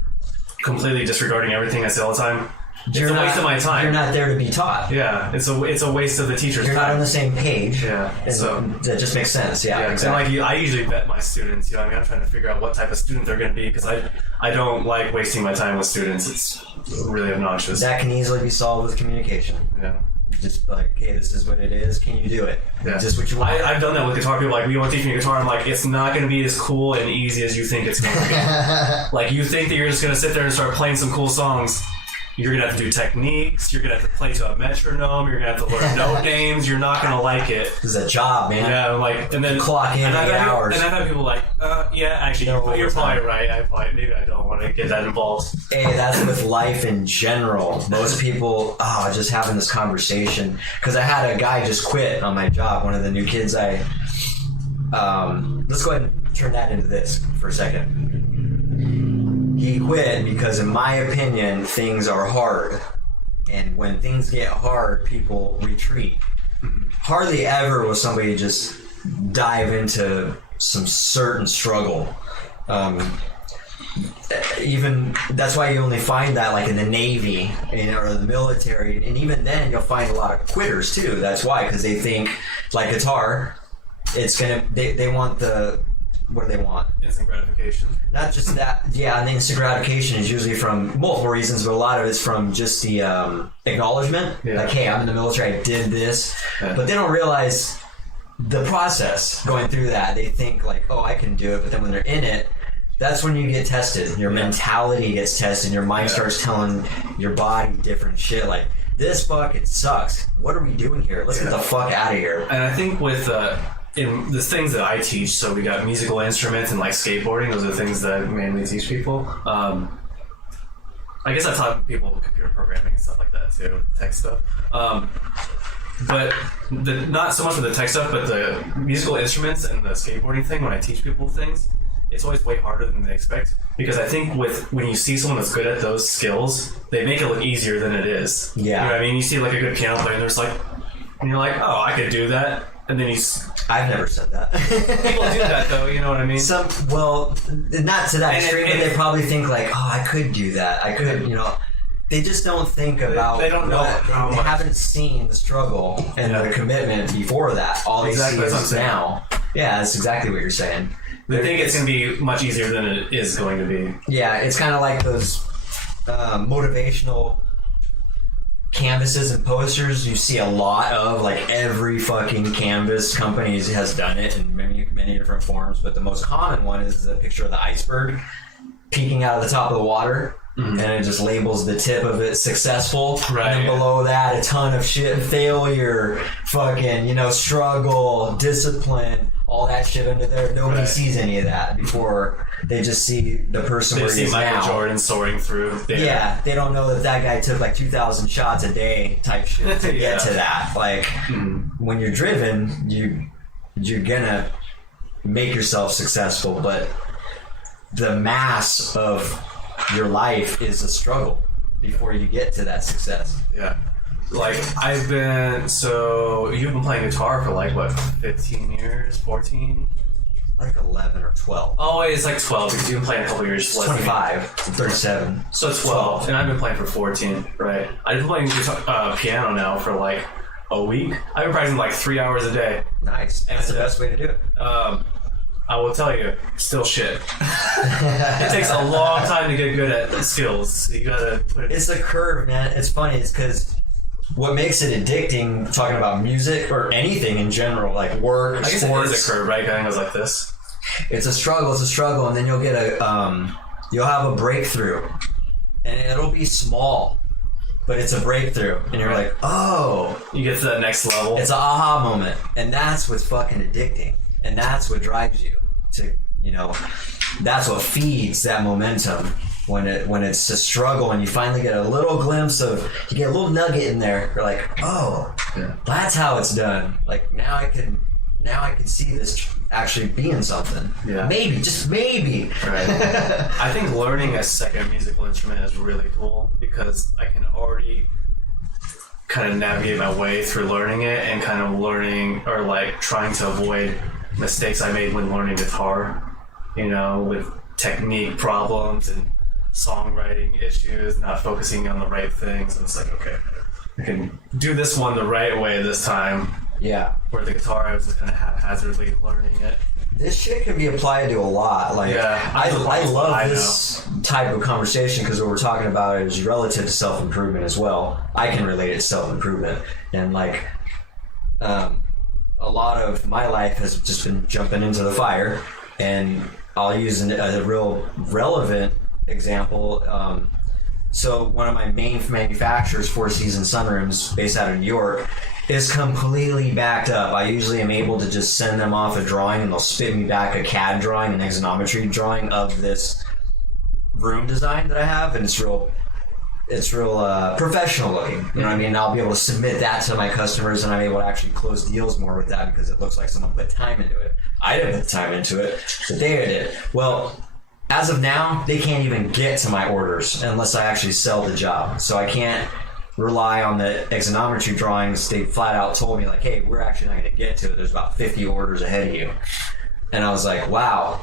completely disregarding everything I say all the time, it's a waste of my time. You're not there to be taught. Yeah, it's a waste of the teacher's time. You're not on the same page. Yeah, so that just makes sense. Yeah, exactly. And like I usually vet my students. You know what I mean? I'm trying to figure out what type of student they're going to be, because I don't like wasting my time with students. It's really obnoxious. That can easily be solved with communication. Yeah. Just like, hey, this is what it is. Can you do it? Yeah. Just what you want. I've done that with guitar people. Like, we want to teach me guitar. I'm like, it's not going to be as cool and easy as you think it's going to be. Like, you think that you're just going to sit there and start playing some cool songs. You're going to have to do techniques. You're going to have to play to a metronome. You're going to have to learn note names. You're not going to like it. This is a job, man. Yeah, like, and then clock in 8 hours. And I've had people like, yeah, actually, you're probably right. Maybe I don't want to get that involved. Hey, that's with life in general. Most people, just having this conversation. Because I had a guy just quit on my job. One of the new kids let's go ahead and turn that into this for a second. He quit because, in my opinion, things are hard. And when things get hard, people retreat. Hardly ever will somebody just dive into some certain struggle. Even that's why you only find that like in the Navy, or the military, and even then you'll find a lot of quitters too. That's why, because they think, like guitar, it's gonna they want the, what do they want? Instant gratification. Not just that, yeah, and the instant gratification is usually from multiple reasons, but a lot of it's from just the acknowledgement. Yeah. Like, hey, I'm in the military, I did this. Yeah. But they don't realize the process going through that. They think like, oh, I can do it, but then when they're in it, that's when you get tested. Your mentality gets tested, your mind starts telling your body different shit, like, this fucking sucks. What are we doing here? Let's get the fuck out of here. And I think with in the things that I teach, so we got musical instruments and like skateboarding, those are the things that I mainly teach people. I guess I've taught people computer programming and stuff like that too, tech stuff. But not so much with the tech stuff, but the musical instruments and the skateboarding thing, when I teach people things, it's always way harder than they expect. Because I think when you see someone that's good at those skills, they make it look easier than it is. Yeah. You know what I mean? You see like a good piano player and and you're like, oh, I could do that. And then I've never said that. People do that though, you know what I mean? Well, not to that extreme, but they probably think like, oh, I could do that. I could, they just don't think about. They don't know how they much. haven't seen the struggle and the commitment before that. All they see is now. Yeah, that's exactly what you're saying. They think it's going to be much easier than it is going to be. Yeah, it's kind of like those motivational canvases and posters you see a lot of. Like, every fucking canvas company has done it in many different forms, but the most common one is the picture of the iceberg peeking out of the top of the water. Mm-hmm. And it just labels the tip of it successful. Right. And then below that, a ton of shit, failure, fucking, struggle, discipline, all that shit under there. Nobody sees any of that before. They just see the person where he is now. They see Michael Jordan soaring through there. Yeah, they don't know that guy took like 2,000 shots a day type shit to get to that. Like, when you're driven, you're gonna make yourself successful, but the mass of your life is a struggle before you get to that success. Yeah. Like, you've been playing guitar for like, what, 15 years, 14? Like 11 or 12. Oh, wait, it's like 12 because you've been playing a couple years. 25, 37. So 12, and I've been playing for 14, right? I've been playing piano now for like a week. I've been practicing like 3 hours a day. Nice. That's the best way to do it. I will tell you, still shit. It takes a long time to get good at skills. So you gotta put it. It's the curve, man. It's funny. It's because what makes it addicting, talking about music or anything in general, like work, I guess sports. it is a curve, right? Kind of goes like this. It's a struggle, and then you'll get you'll have a breakthrough, and it'll be small, but it's a breakthrough, and you're like, oh, you get to that next level. It's an aha moment, and that's what's fucking addicting, and that's what drives you to, that's what feeds that momentum when it's a struggle, and you finally get a little glimpse of, you get a little nugget in there. You're like, oh, that's how it's done. Like now I can see this actually being something. Yeah. Maybe, just maybe. Right. I think learning a second musical instrument is really cool because I can already kind of navigate my way through learning it and kind of learning or like trying to avoid mistakes I made when learning guitar, with technique problems and songwriting issues, not focusing on the right things. And it's like, okay, I can do this one the right way this time. Yeah. Where the guitar, I was just kind of haphazardly learning it. This shit can be applied to a lot. Like, yeah, I love this type of conversation because what we're talking about is relative to self-improvement as well. I can relate it to self-improvement. And like, a lot of my life has just been jumping into the fire. And I'll use a real relevant example. So one of my main manufacturers, Four Seasons Sunrooms, based out of New York, is completely backed up. I usually am able to just send them off a drawing and they'll spit me back a CAD drawing, an axonometry drawing of this room design that I have, and it's real professional looking. You know what I mean? And I'll be able to submit that to my customers, and I'm able to actually close deals more with that because it looks like someone put time into it. I didn't put time into it, but they did. Well, as of now, they can't even get to my orders unless I actually sell the job. So I can't rely on the axonometry drawings. They flat out told me like, hey, we're actually not going to get to it. There's about 50 orders ahead of you. And I was like, wow,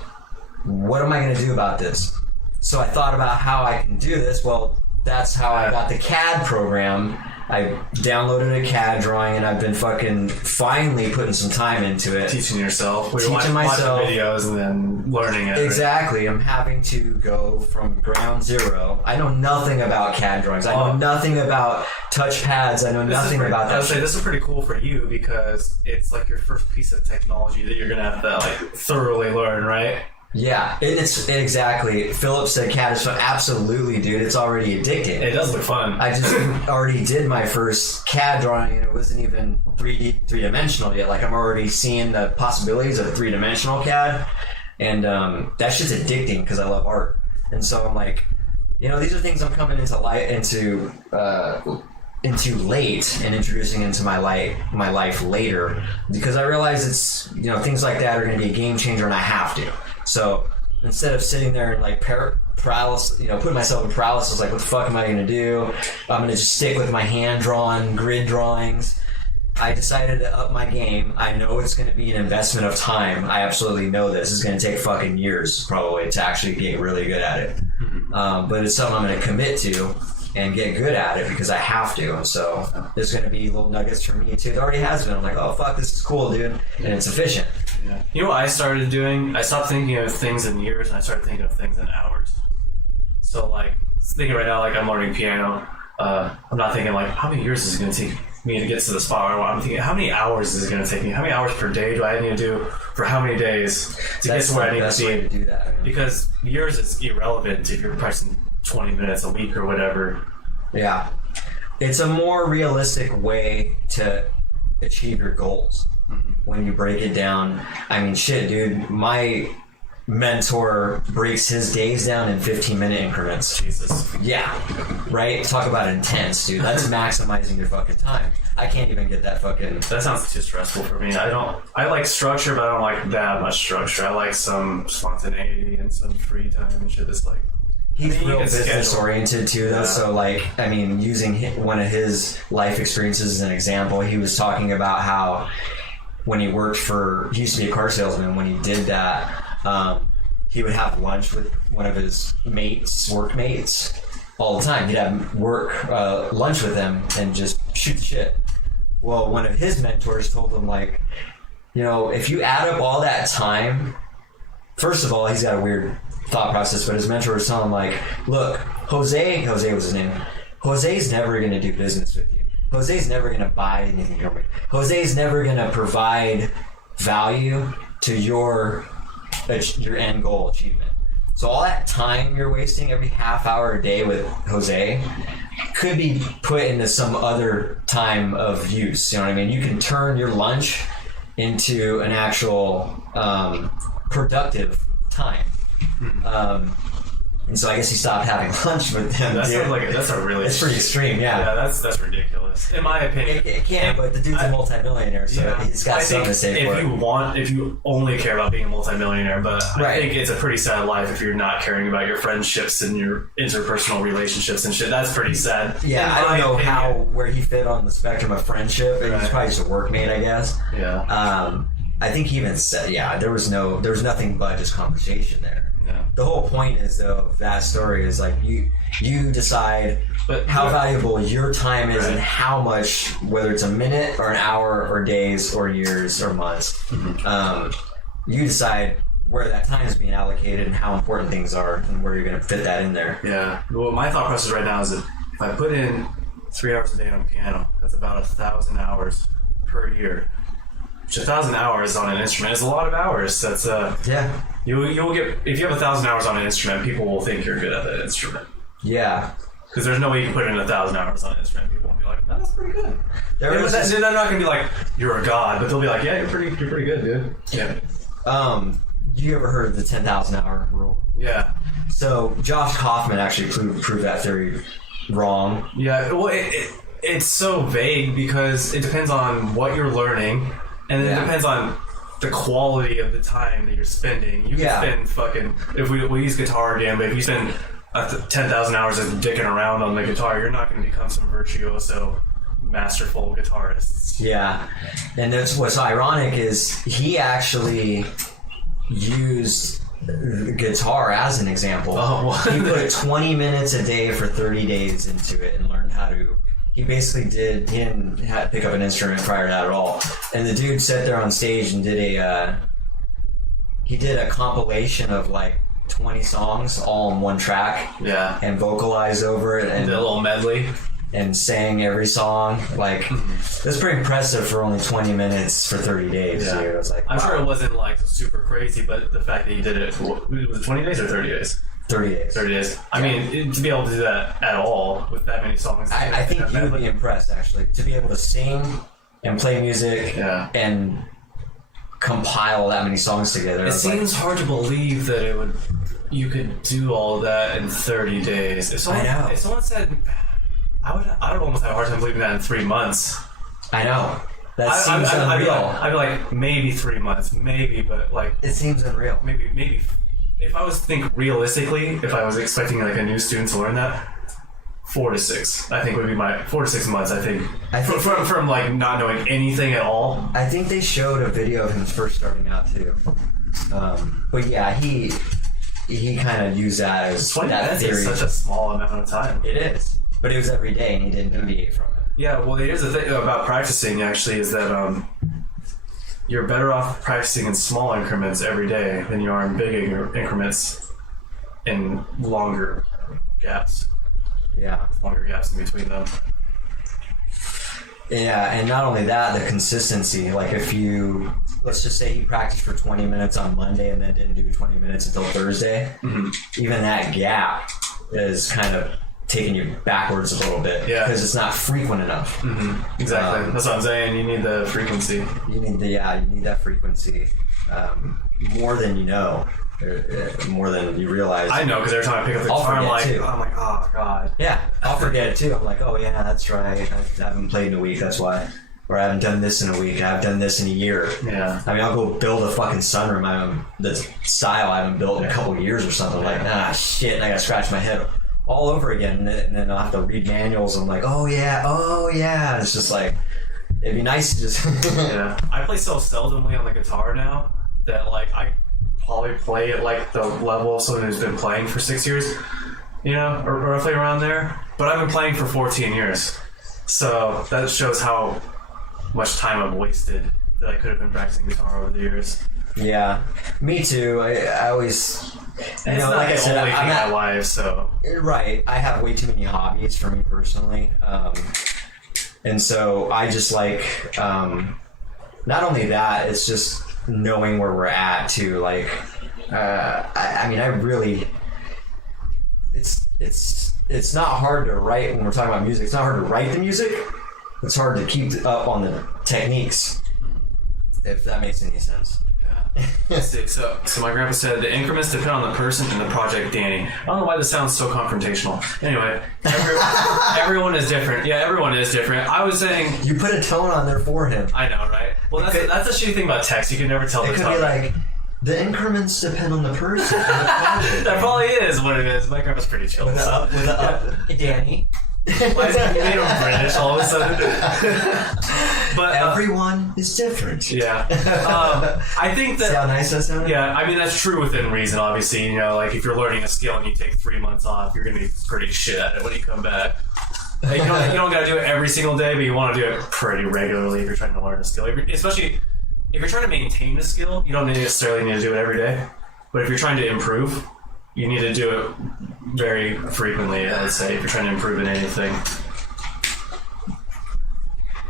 what am I going to do about this? So I thought about how I can do this. Well, that's how I got the CAD program. I downloaded a CAD drawing and I've been finally putting some time into it. Teaching yourself. Watching videos and then learning it. Exactly. Right? I'm having to go from ground zero. I know nothing about CAD drawings. I know nothing about touch pads. I know nothing about that. I would say this is pretty cool for you because it's like your first piece of technology that you're going to have to like thoroughly learn, right? Yeah, it's exactly. Philip said CAD is fun. Absolutely, dude. It's already addicting. It does look fun. I just already did my first CAD drawing and it wasn't even three-dimensional yet. Like I'm already seeing the possibilities of three-dimensional CAD, and that shit's addicting because I love art. And so I'm like, these are things I'm coming into late and introducing into my life later because I realize it's things like that are going to be a game changer and I have to. So instead of sitting there and like paralysis, putting myself in paralysis, like what the fuck am I going to do? I'm going to just stick with my hand-drawn grid drawings. I decided to up my game. I know it's going to be an investment of time. I absolutely know this. It's going to take fucking years probably to actually get really good at it. But it's something I'm going to commit to and get good at it because I have to. So there's going to be little nuggets for me too. It already has been. I'm like, oh fuck, this is cool, dude. And it's efficient. Yeah. You know what I started doing? I stopped thinking of things in years and I started thinking of things in hours. So like, thinking right now, like I'm learning piano. I'm not thinking like, how many years is it going to take me to get to the spot where I want? I'm thinking, how many hours is it going to take me? How many hours per day do I need to do for how many days to get to where I need to be? Way to do that, man. Because years is irrelevant if you're pricing 20 minutes a week or whatever. Yeah. It's a more realistic way to achieve your goals when you break it down. I mean, shit, dude. My mentor breaks his days down in 15-minute increments. Jesus. Yeah. Right? Talk about intense, dude. That's maximizing your fucking time. I can't even get that fucking... That sounds too stressful for me. I like structure, but I don't like that much structure. I like some spontaneity and some free time and shit that's like... He's real business oriented too, though. Yeah. So, like, I mean, using one of his life experiences as an example, he was talking about how when he used to be a car salesman. When he did that, he would have lunch with one of his workmates, all the time. He'd have lunch with them and just shoot the shit. Well, one of his mentors told him, like, if you add up all that time, first of all, he's got a weird thought process, but his mentor was telling him, like, look, Jose was his name. Jose's never going to do business with you. Jose's never gonna buy anything from me. Jose's never gonna provide value to your end goal achievement. So all that time you're wasting every half hour a day with Jose could be put into some other time of use. You know what I mean? You can turn your lunch into an actual productive time. And so I guess he stopped having lunch with them. That's a really... It's pretty extreme, yeah. Yeah, that's ridiculous. In my opinion. It can, but the dude's a multimillionaire, so he's got something to say for it. If you only care about being a multimillionaire, but I think it's a pretty sad life if you're not caring about your friendships and your interpersonal relationships and shit. That's pretty sad. Yeah, I don't know where he fit on the spectrum of friendship. Right. He's probably just a workmate, I guess. Yeah. I think he even said, there was nothing but just conversation there. Yeah. The whole point is, though, of that story is like you decide how valuable your time is and how much, whether it's a minute or an hour or days or years or months, you decide where that time is being allocated and how important things are and where you're going to fit that in there. Yeah. Well, my thought process right now is that if I put in 3 hours a day on piano, that's about 1,000 hours per year. Which 1,000 hours on an instrument is a lot of hours. That's You will get, if you have 1,000 hours on an instrument, people will think you're good at that instrument. Yeah. Because there's no way you can put in 1,000 hours on an instrument. People will be like, no, that's pretty good. They're not going to be like, you're a god, but they'll be like, yeah, you're pretty good, dude. Yeah. You ever heard of the 10,000 hour rule? Yeah. So Josh Kaufman actually proved that theory wrong. Yeah. Well, it's so vague because it depends on what you're learning, and then it depends on the quality of the time that you're spending. You can spend fucking, if we use guitar again, but if you spend 10,000 hours of dicking around on the guitar, you're not going to become some virtuoso, masterful guitarist. Yeah. And that's what's ironic is he actually used guitar as an example. He put 20 minutes a day for 30 days into it and learned how to. He basically he didn't have to pick up an instrument prior to that at all. And the dude sat there on stage and did a compilation of like 20 songs all in one track. Yeah. And vocalized over it. And did a little medley. And sang every song. Like, that's pretty impressive for only 20 minutes for 30 days. Yeah. Dude. I was like, I'm sure it wasn't like super crazy, but the fact that he did it, was it 20 days or 30 days? 30 days. 30 days. I mean, to be able to do that at all with that many songs. I think you would be impressed, actually. To be able to sing and play music and compile that many songs together. It seems hard to believe that you could do all of that in 30 days. If someone said, I would almost have a hard time believing that in 3 months. I know. That seems unreal. I'd be like, maybe 3 months, maybe, but like... It seems unreal. Maybe... If I was to think realistically, if I was expecting like a new student to learn that, 4 to 6, I think would be my 4 to 6 months. I think from like not knowing anything at all. I think they showed a video of him first starting out too. But yeah, he kind of used that as 20 that minutes theory. is such a small amount of time. It is, but it was every day, and he didn't deviate from it. Yeah, well, here's the thing about practicing. Actually, is that you're better off practicing in small increments every day than you are in big increments in longer gaps. Yeah. Longer gaps in between them. Yeah, and not only that, the consistency. Like if let's just say he practiced for 20 minutes on Monday and then didn't do 20 minutes until Thursday, even that gap is kind of taking you backwards a little bit because it's not frequent enough. Exactly. That's what I'm saying. You need the frequency. You need that frequency more than you know, more than you realize. I know because every time I pick up the guitar, I'm like, oh god. Yeah, I'll forget it too. I'm like, oh yeah, that's right. I haven't played in a week. That's why. Or I haven't done this in a week. I haven't done this in a year. Yeah. I mean, I'll go build a fucking sunroom. The style I haven't built in a couple of years or something. Like, shit, and I gotta scratch my head all over again, and then I'll have to read manuals. I'm like, oh yeah. It's just like, it'd be nice to just. Yeah, I play so seldomly on the guitar now that like I probably play at like the level of someone who's been playing for 6 years, or roughly around there. But I've been playing for 14 years, so that shows how much time I've wasted that I could have been practicing guitar over the years. Yeah, me too. I always. And like I said, I'm not my life, so right. I have way too many hobbies for me personally. And so I just like, not only that, it's just knowing where we're at too. Like, I mean, I really, it's not hard to write when we're talking about music. It's not hard to write the music. It's hard to keep up on the techniques, if that makes any sense. Let's see. So my grandpa said the increments depend on the person and the project, Danny. I don't know why this sounds so confrontational. Anyway, everyone is different. Yeah, everyone is different. I was saying... You put a tone on there for him. I know, right? Well, that's the shitty thing about text. You can never tell the tone. It could be like, the increments depend on the person. That probably is what it is. My grandpa's pretty chill. With the up. Danny. Why is it made him British all of a sudden? But everyone is different. Yeah. I think that... See how nice that sounded? Yeah, I mean, that's true within reason, obviously. You know, like, if you're learning a skill and you take 3 months off, you're going to be pretty shit at it when you come back. Like, you don't got to do it every single day, but you want to do it pretty regularly if you're trying to learn a skill. Especially if you're trying to maintain a skill, you don't necessarily need to do it every day. But if you're trying to improve, you need to do it very frequently, I would say, if you're trying to improve in anything.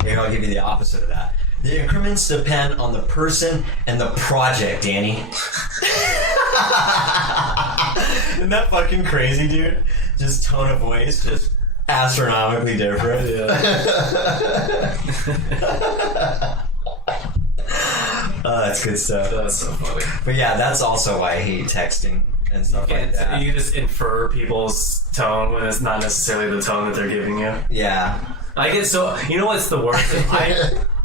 Here, I'll give you the opposite of that. The increments depend on the person and the project, Danny. Isn't that fucking crazy, dude? Just tone of voice, just astronomically different. Oh, that's good stuff. That's so funny. But yeah, that's also why I hate texting and stuff like that. You just infer people's tone when it's not necessarily the tone that they're giving you. Yeah. I get so... You know what's the worst?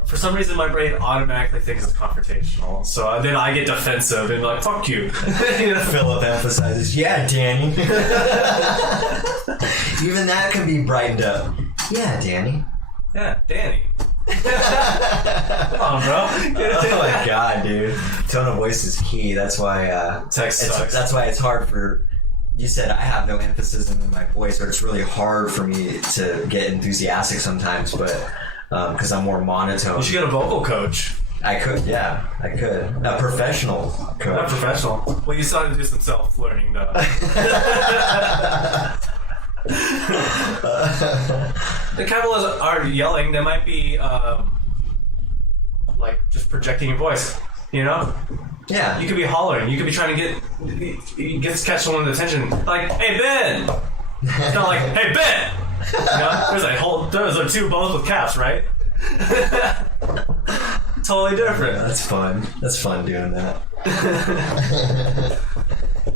For some reason, my brain automatically thinks it's confrontational. So then I get defensive and like, fuck you. Philip emphasizes, yeah, Danny. Even that can be brightened up. Yeah, Danny. Yeah, Danny. Come on, bro. Oh my god, dude. Tone of voice is key. That's why text sucks. That's why it's hard for... You said I have no emphasis in my voice, or it's really hard for me to get enthusiastic sometimes, but because I'm more monotone. You should get a vocal coach. I could, yeah, I could. A professional coach. Not professional. Well, you still have to do some self-learning, though. The capitals are yelling. They might be like just projecting your voice. You know? Yeah. You could be hollering. You could be trying to catch someone's attention. Like, hey Ben. It's not like, hey Ben. You know? Those are two both with caps, right? Totally different. Yeah, that's fun. That's fun doing that.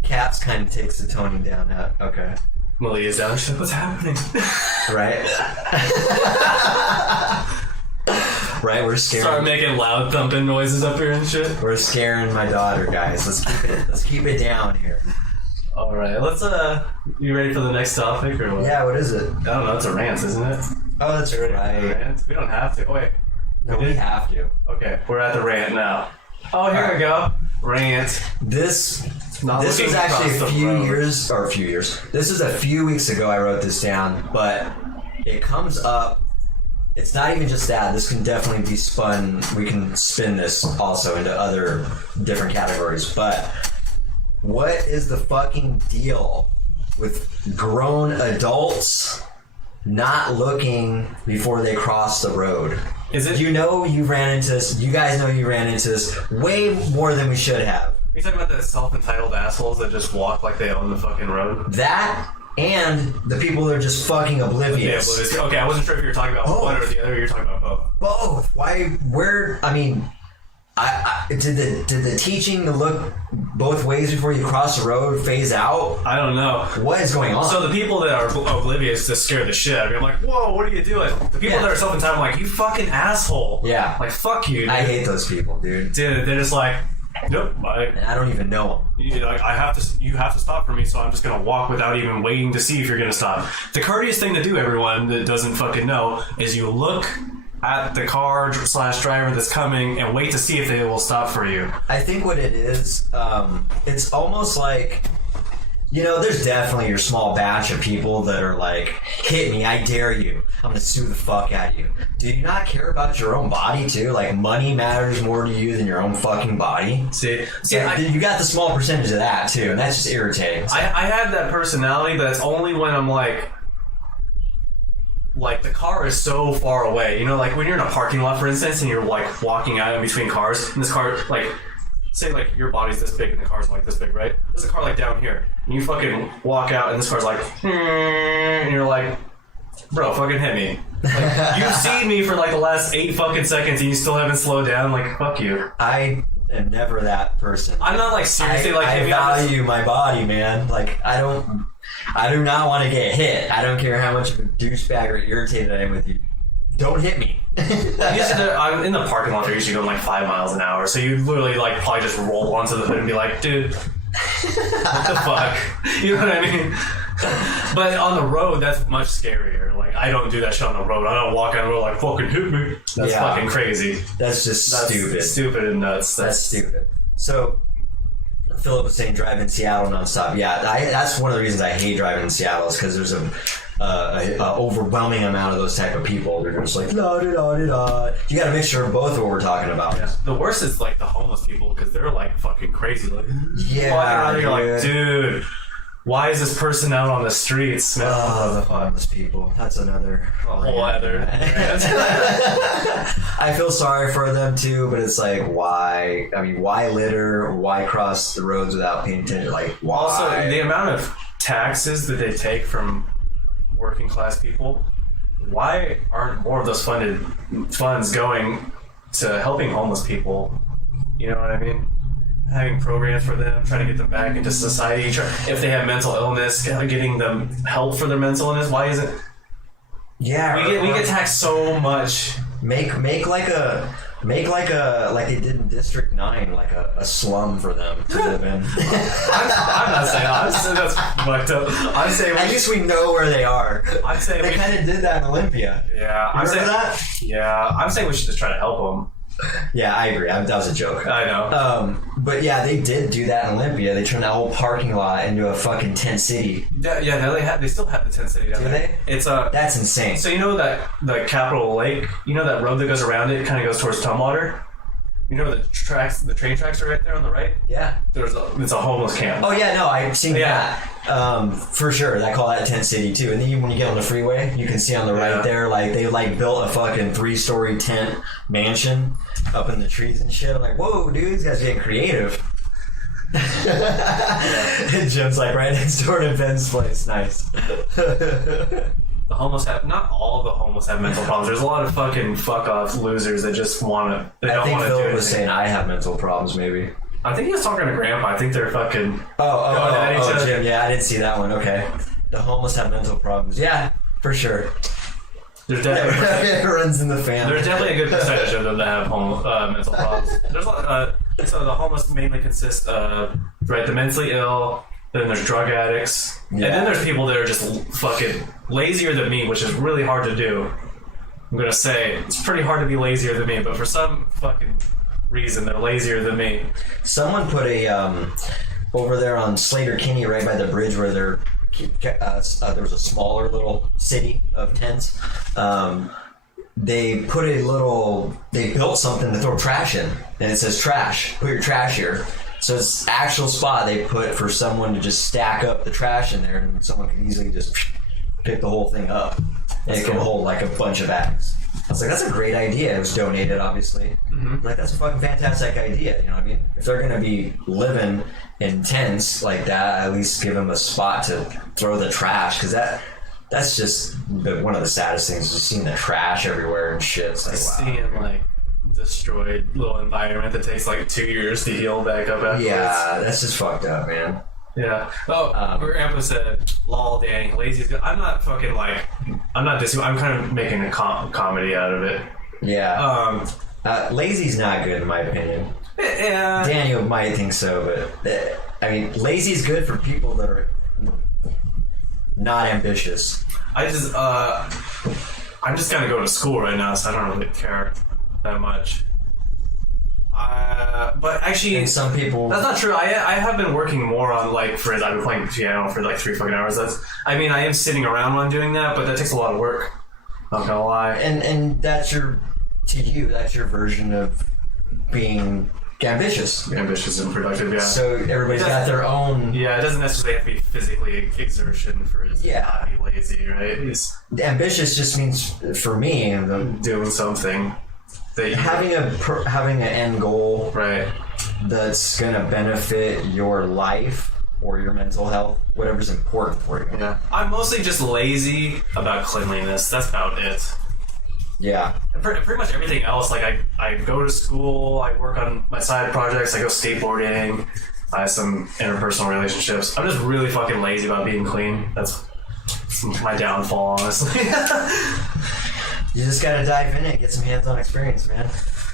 Caps kind of takes the toning down. Okay. Malia's down. She's like, what's happening? Right. Right, we're scaring. Start making loud thumping noises up here and shit. We're scaring my daughter, guys. Let's keep it down here. All right, let's. You ready for the next topic or what? Yeah, what is it? I don't know. It's a rant, isn't it? Oh, that's right. Rant? We don't have to. Oh, wait. No, we have to. Okay, we're at the rant now. Oh, here we go. Rant. This was actually a few years. This is a few weeks ago I wrote this down, but it comes up. It's not even just that. This can definitely be spun. We can spin this also into other different categories. But what is the fucking deal with grown adults not looking before they cross the road? Is it? You know you ran into this. You guys know you ran into this way more than we should have. Are you talking about the self-entitled assholes that just walk like they own the fucking road? That... And the people that are just fucking oblivious. Yeah, oblivious. Okay, I wasn't sure if you were talking about one or the other. You're talking about both. Both. Why? Where? I mean, did the teaching to look both ways before you cross the road phase out? I don't know. What is going on? So the people that are oblivious just scare the shit out of me. I'm like, whoa, what are you doing? The people that are self-entitled, I'm like, you fucking asshole. Yeah. Like, fuck you, dude. I hate those people, dude. Dude, they're just like, nope. I don't even know them. You have to stop for me, so I'm just gonna walk without even waiting to see if you're gonna stop. The courteous thing to do, everyone that doesn't fucking know, is you look at the car / driver that's coming and wait to see if they will stop for you. I think what it is, it's almost like, you know, there's definitely your small batch of people that are like, hit me, I dare you. I'm gonna sue the fuck out of you. Do you not care about your own body too? Like, money matters more to you than your own fucking body? See, you got the small percentage of that too, and that's just irritating. So. I have that personality, but it's only when I'm like, like the car is so far away. You know, like when you're in a parking lot, for instance, and you're like walking out in between cars, and this car, like, say like your body's this big and the car's like this big, right? There's a car like down here, and you fucking walk out, and this car's like, and you're like, bro, fucking hit me. Like, you've seen me for like the last 8 fucking seconds, and you still haven't slowed down. Like, fuck you. I am never that person. I'm not like seriously like. I value my body, man. Like I do not want to get hit. I don't care how much of a douchebag or irritated I am with you. Don't hit me. I'm in the parking lot. They're usually going like 5 miles an hour, so you literally like probably just roll onto the hood and be like, dude, what the fuck? You know what I mean? But on the road, that's much scarier. Like I don't do that shit on the road. I don't walk on the road like fucking hit me. That's fucking crazy. That's just stupid. Stupid and nuts. That's stupid. So Philip was saying drive in Seattle nonstop. Yeah, that's one of the reasons I hate driving in Seattle is because there's a overwhelming amount of those type of people. They're just like la da da da da. You got a mixture of both of what we're talking about. Yeah. The worst is like the homeless people because they're like fucking crazy. Like yeah, walking around, you're like, dude, why is this person out on the streets? Oh, the homeless people. That's another whole other. I feel sorry for them too, but it's like, why? I mean, why litter? Why cross the roads without paying attention? Like, why? Also, the amount of taxes that they take from working class people. Why aren't more of those funds going to helping homeless people? You know what I mean? Having programs for them, trying to get them back into society. If they have mental illness, getting them help for their mental illness. Why isn't? Yeah, we get taxed so much. Make like they did in District 9, like a slum for them to live in. I'm not saying that. I'm saying that's fucked up. I'm saying at least we know where they are. I'm saying they kind of did that in Olympia. Yeah, I'm saying that. Yeah, I'm saying we should just try to help them. Yeah, I agree. That was a joke. I know. But yeah, they did do that in Olympia. They turned that whole parking lot into a fucking tent city. Yeah, they still have the tent city down there. Do they? It's that's insane. So you know that the Capitol Lake, you know that road that goes around it, kind of goes towards Tumwater. You know the train tracks are right there on the right. Yeah. It's a homeless camp. Oh yeah, no, I've seen that. For sure. They call that tent city too. And then even when you get on the freeway, you can see on the right there, like they like built a fucking 3-story tent mansion up in the trees and shit. I'm like, whoa, dude, these guys are getting creative. And Jim's like right next door to Ben's place. Nice. The homeless not all the homeless have mental problems. There's a lot of fucking fuck off losers that just don't want to do anything. I think Phil was saying I have mental problems, maybe. I think he was talking to Grandpa. I think they're fucking. Oh, Jim. Yeah, I didn't see that one. Okay. The homeless have mental problems. Yeah, for sure. There's definitely it runs in the family. There's definitely a good percentage of them that have mental problems. There's a lot. So the homeless mainly consist of the mentally ill. Then there's drug addicts, and then there's people that are just fucking lazier than me, which is really hard to do. I'm gonna say it's pretty hard to be lazier than me, but for some fucking reason they're lazier than me. Someone put a over there on Slater Kinney, right by the bridge where there was a smaller little city of tents. They built something to throw trash in, and it says trash. Put your trash here. So it's the actual spot they put for someone to just stack up the trash in there, and someone can easily just pick the whole thing up. And it can hold like a bunch of bags. I was like, that's a great idea. It was donated, obviously. Mm-hmm. Like, that's a fucking fantastic idea. You know what I mean? If they're going to be living in tents like that, at least give them a spot to throw the trash, because that's just one of the saddest things, just seeing the trash everywhere and shit. It's like, wow. Seeing like destroyed little environment that takes like 2 years to heal back up afterwards. Yeah, that's just fucked up, man. Yeah. Oh, Grandpa said, "Lol, Danny, lazy is good." I'm not fucking like, I'm not this. I'm kind of making a comedy out of it. Yeah. Lazy's not good in my opinion. Yeah. Daniel might think so, but I mean, lazy's good for people that are not ambitious. I'm just gonna go to school right now, so I don't really care that much. But actually, and some people, that's not true. I have been working more on, like, for instance, I've been playing piano for like 3 fucking hours. I am sitting around while I'm doing that, but that takes a lot of work. I'm not gonna lie. And that's your version of being ambitious. Ambitious and productive, yeah. So everybody's got their own. Yeah, it doesn't necessarily have to be physically exertion for it to not be lazy, right? It's ambitious just means, for me, doing something. Having an end goal, right, that's gonna benefit your life or your mental health, whatever's important for you. Yeah, I'm mostly just lazy about cleanliness. That's about it. Yeah. Pretty much everything else, like I go to school, I work on my side projects, I go skateboarding, I have some interpersonal relationships. I'm just really fucking lazy about being clean. That's my downfall, honestly. You just gotta dive in it, get some hands-on experience, man.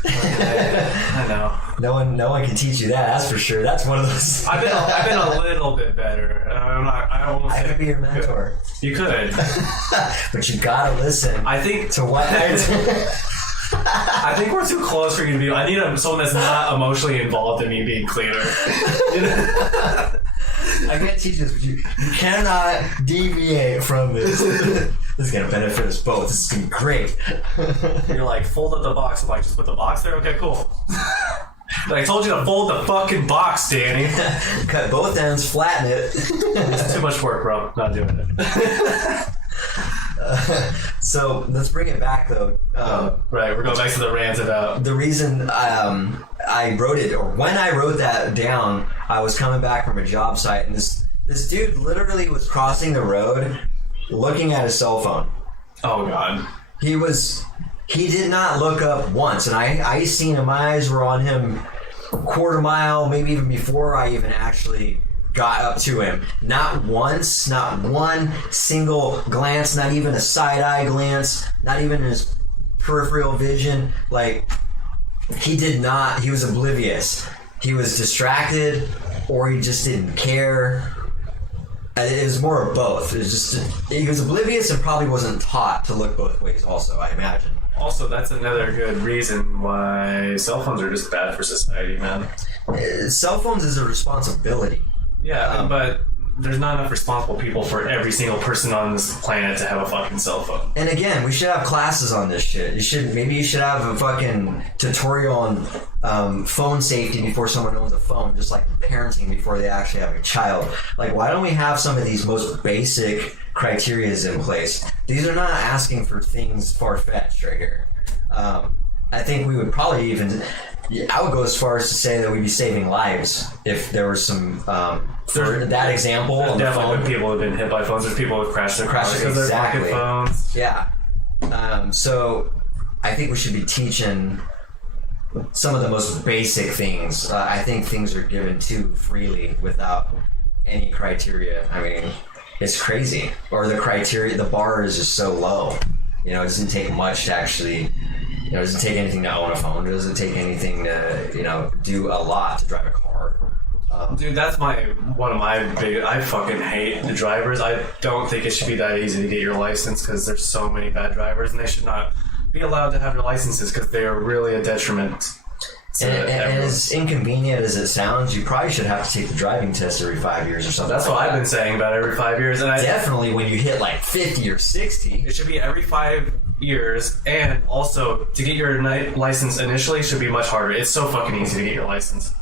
I know. No one can teach you that. That's for sure. That's one of those. I've been a little bit better. I could be your mentor. You could, but you gotta listen. I think to what. I think we're too close for you to be. I need someone that's not emotionally involved in me being cleaner. I can't teach this, but you cannot deviate from this. This is gonna benefit us both. This is gonna be great. You're like, fold up the box. I'm like, just put the box there? Okay, cool. But I told you to fold the fucking box, Danny. Cut both ends, flatten it. It's too much work, bro. Not doing it. So let's bring it back, though. Right, we're going back to the rant about... The reason I wrote it, or when I wrote that down, I was coming back from a job site, and this dude literally was crossing the road looking at his cell phone. Oh, God. He did not look up once, and I seen him. My eyes were on him a quarter mile, maybe even before I even actually got up to him. Not once, not one single glance, not even a side-eye glance, not even his peripheral vision. Like, he was oblivious. He was distracted, or he just didn't care. It was more of both. It was just, he was oblivious and probably wasn't taught to look both ways also, I imagine. Also, that's another good reason why cell phones are just bad for society, man. Cell phones is a responsibility. Yeah, but there's not enough responsible people for every single person on this planet to have a fucking cell phone. And again, we should have classes on this shit. Maybe you should have a fucking tutorial on phone safety before someone owns a phone, just like parenting before they actually have a child. Like, why don't we have some of these most basic criterias in place? These are not asking for things far-fetched right here. I think we would probably even... I would go as far as to say that we'd be saving lives if there was some... for that example, there's on the definitely phone, people who've been hit by phones. There's people who've crashed their cars because of their fucking phones. Yeah. So I think we should be teaching some of the most basic things. I think things are given too freely without any criteria. I mean, it's crazy. Or the bar is just so low. You know, it doesn't take much to actually... it doesn't take anything to own a phone. It doesn't take anything to, do a lot to drive a car. Dude, that's one of my big... I fucking hate the drivers. I don't think it should be that easy to get your license because there's so many bad drivers, and they should not be allowed to have their licenses because they are really a detriment. And as inconvenient as it sounds, you probably should have to take the driving test every 5 years or something. That's what I've been saying about every 5 years. And definitely when you hit like 50 or 60. It should be every 5 years, and also to get your license initially should be much harder. It's so fucking easy to get your license.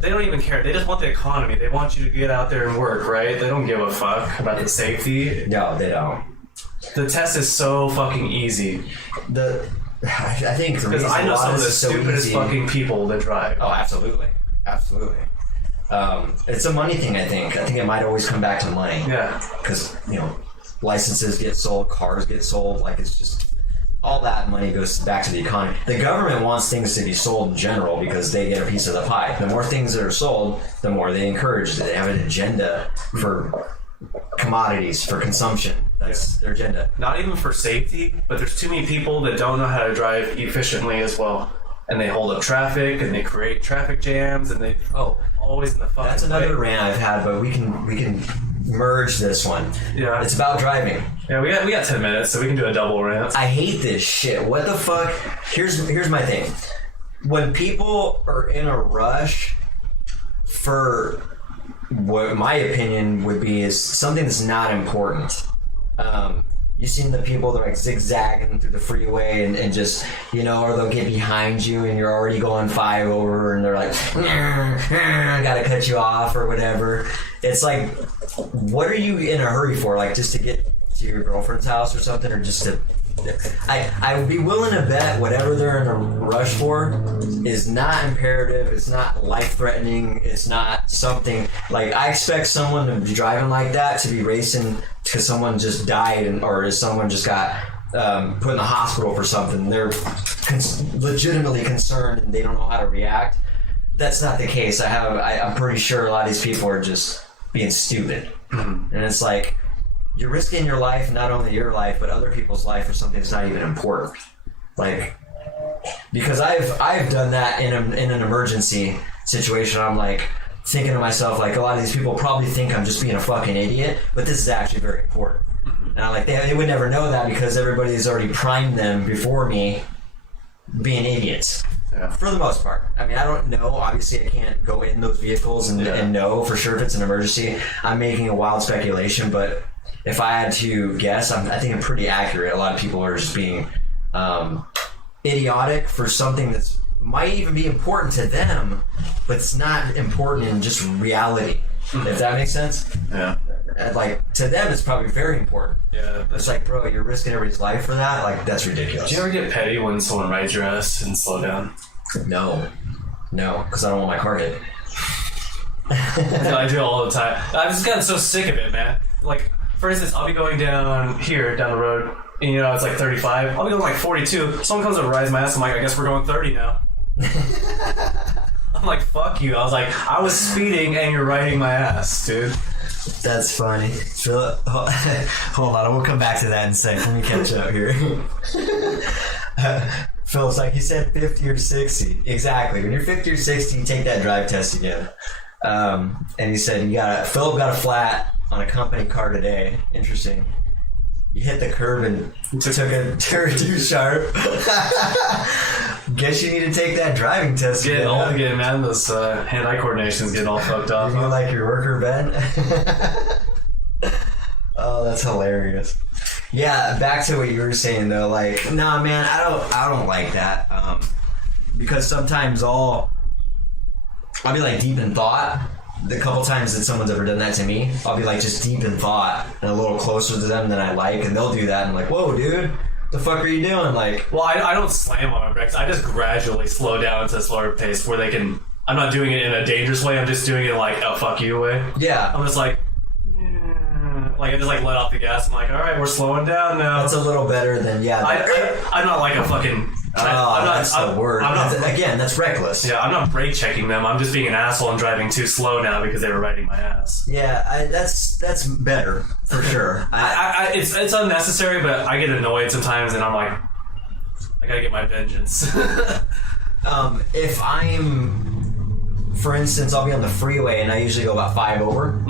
They don't even care. They just want the economy. They want you to get out there and work, right? They don't give a fuck about the safety. No, they don't. The test is so fucking easy. I think the reason I know some of the so stupidest easy, fucking people that drive. Oh, absolutely. It's a money thing, I think. I think it might always come back to money. Yeah. Because, licenses get sold, cars get sold, like it's just... all that money goes back to the economy. The government wants things to be sold in general because they get a piece of the pie. The more things that are sold, the more they encourage. They have an agenda for commodities, for consumption. That's their agenda. Not even for safety, but there's too many people that don't know how to drive efficiently as well. And they hold up traffic, and they create traffic jams, and they always in the fucking That's another way. rant I've had, but we can merge this one. Yeah. It's about driving. Yeah, we got 10 minutes, so we can do a double rant. I hate this shit. What the fuck? Here's my thing. When people are in a rush for what my opinion would be is something that's not important. You've seen the people that are like zigzagging through the freeway and just, you know, or they'll get behind you and you're already going 5 over and they're like, gotta cut you off or whatever. It's like, what are you in a hurry for? Like just to get to your girlfriend's house or something, or just to... I would be willing to bet whatever they're in a rush for is not imperative, it's not life-threatening, it's not something... Like, I expect someone to be driving like that to be racing because someone just died or someone just got put in the hospital for something. They're legitimately concerned and they don't know how to react. That's not the case. I'm pretty sure a lot of these people are just being stupid. And it's like... You're risking your life, not only your life, but other people's life for something that's not even important. Like, because I've done that in an emergency situation. I'm like thinking to myself, like, a lot of these people probably think I'm just being a fucking idiot, but this is actually very important. And I'm like, they would never know that because everybody's already primed them before me being idiots. Yeah. For the most part. I mean, I don't know. Obviously, I can't go in those vehicles and know for sure if it's an emergency. I'm making a wild speculation, but if I had to guess, I think I'm pretty accurate. A lot of people are just being idiotic for something that's might even be important to them, but it's not important in just reality. If that makes sense? Yeah. Like, to them, it's probably very important. Yeah. It's like, bro, you're risking everybody's life for that? Like, that's ridiculous. Do you ever get petty when someone rides your ass and slow down? No, because I don't want my car hit. I do it all the time. I've just gotten so sick of it, man. Like, for instance, I'll be going down the road, and you know, it's like 35. I'll be going like 42. Someone comes and rides my ass. I'm like, I guess we're going 30 now. I'm like, fuck you. I was like, I was speeding and you're riding my ass, dude. That's funny. Hold on, we'll come back to that in a sec. Let me catch up here. Phil's like, he said 50 or 60. Exactly. When you're 50 or 60, you take that drive test again. And he said, Philip got a flat on a company car today. Interesting. You hit the curb and took a turn too sharp. Guess you need to take that driving test again. Getting old again, man. Those hand-eye coordination's getting all fucked up. You like your worker, Ben? Oh, that's hilarious. Yeah, back to what you were saying though. Like, nah, man, I don't like that. Because sometimes I'll be like deep in thought. The couple times that someone's ever done that to me, I'll be like just deep in thought and a little closer to them than I like, and they'll do that. And I'm like, whoa, dude, the fuck are you doing? Like, well, I don't slam on my brakes. I just gradually slow down to a slower pace where they can. I'm not doing it in a dangerous way. I'm just doing it like a fuck you way. Yeah. I'm just like I just like let off the gas. I'm like, all right, we're slowing down now. That's a little better than I'm not like a fucking. That's the word. That's reckless. Yeah, I'm not brake checking them. I'm just being an asshole and driving too slow now because they were riding my ass. Yeah, that's better for sure. It's unnecessary, but I get annoyed sometimes, and I'm like, I gotta get my vengeance. If I'm, for instance, I'll be on the freeway and I usually go about 5 over,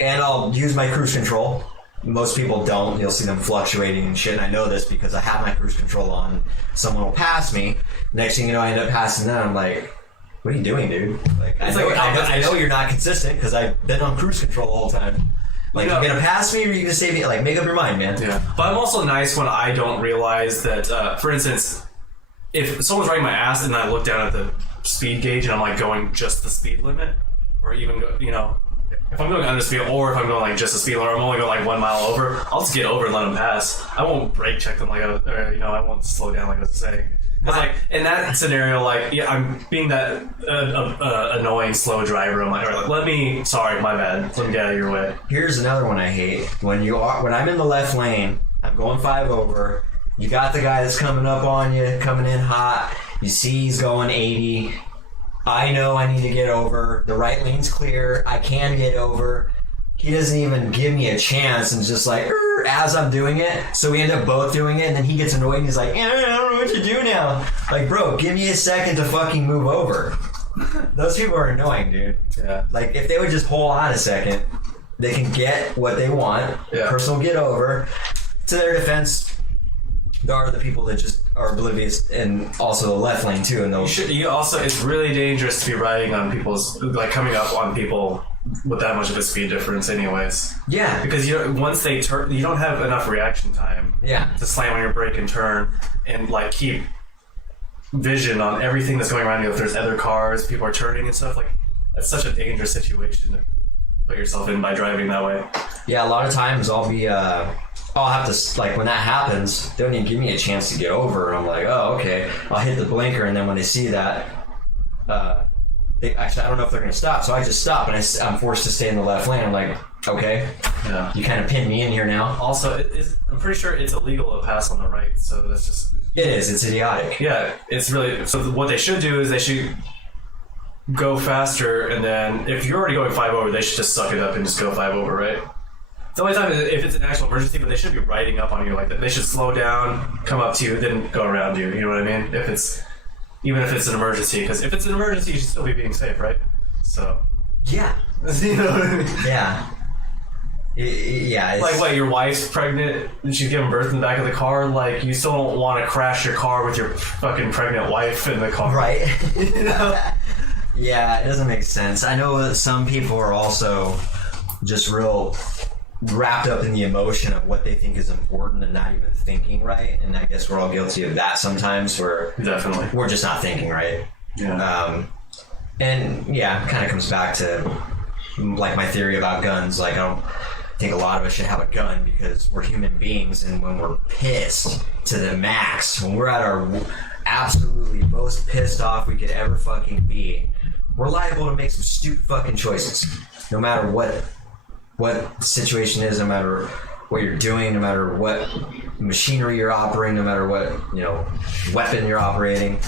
and I'll use my cruise control. Most people don't. You'll see them fluctuating and shit. And I know this because I have my cruise control on. Someone will pass me. Next thing you know, I end up passing them. I'm like, what are you doing, dude? Like, I know you're not consistent because I've been on cruise control the whole time. Like, you gonna pass me or you gonna save me? Like, make up your mind, man. Yeah. But I'm also nice when I don't realize that, for instance, if someone's riding my ass and I look down at the speed gauge and I'm like going just the speed limit, or even go, you know, if I'm going under speed, or if I'm going like just a speed limit, or I'm only going like 1 mile over, I'll just get over and let them pass. I won't brake check them I won't slow down like I was saying. Because like in that scenario, like I'm being that annoying slow driver. I'm like, all right, sorry, my bad. Let me get out of your way. Here's another one I hate. When I'm in the left lane, I'm going 5 over. You got the guy that's coming up on you, coming in hot. You see he's going 80. I know I need to get over. The right lane's clear. I can get over. He doesn't even give me a chance and just like, as I'm doing it. So we end up both doing it, and then he gets annoyed and he's like, I don't know what to do now. Like, bro, give me a second to fucking move over. Those people are annoying, dude. Yeah. Like, if they would just hold on a second, they can get what they want. Yeah. The person will get over. To their defense, there are the people that just are oblivious, and also the left lane too. And you also, it's really dangerous to be riding on people's, like coming up on people with that much of a speed difference, anyways. Yeah. Because once they turn, you don't have enough reaction time. Yeah. To slam on your brake and turn and like keep vision on everything that's going around you. If there's other cars, people are turning and stuff, like that's such a dangerous situation to put yourself in by driving that way. Yeah, a lot of times I'll have to, like, when that happens, they don't even give me a chance to get over, and I'm like, oh, okay. I'll hit the blinker, and then when they see that, I don't know if they're going to stop, so I just stop, and I'm forced to stay in the left lane. I'm like, okay, yeah. You kind of pinned me in here now. Also, I'm pretty sure it's illegal to pass on the right, so that's just... It is. It's idiotic. Yeah, it's really... So what they should do is they should go faster, and then if you're already going 5 over, they should just suck it up and just go 5 over, right? The only time if it's an actual emergency, but they should be riding up on you like that. They should slow down, come up to you, then go around you. You know what I mean? Even if it's an emergency, because if it's an emergency, you should still be being safe, right? So yeah, you know what I mean? Yeah. Yeah. It's... Like, what? Your wife's pregnant and she's giving birth in the back of the car. Like, you still don't want to crash your car with your fucking pregnant wife in the car, right? You know? Yeah, it doesn't make sense. I know that some people are also just real wrapped up in the emotion of what they think is important and not even thinking right, and I guess we're all guilty of that sometimes, where definitely we're just not thinking right. Yeah. And yeah, it kind of comes back to like my theory about guns. Like, I don't think a lot of us should have a gun because we're human beings, and when we're pissed to the max, when we're at our absolutely most pissed off we could ever fucking be, we're liable to make some stupid fucking choices, no matter what the situation is, no matter what you're doing, no matter what machinery you're operating, no matter what, weapon you're operating.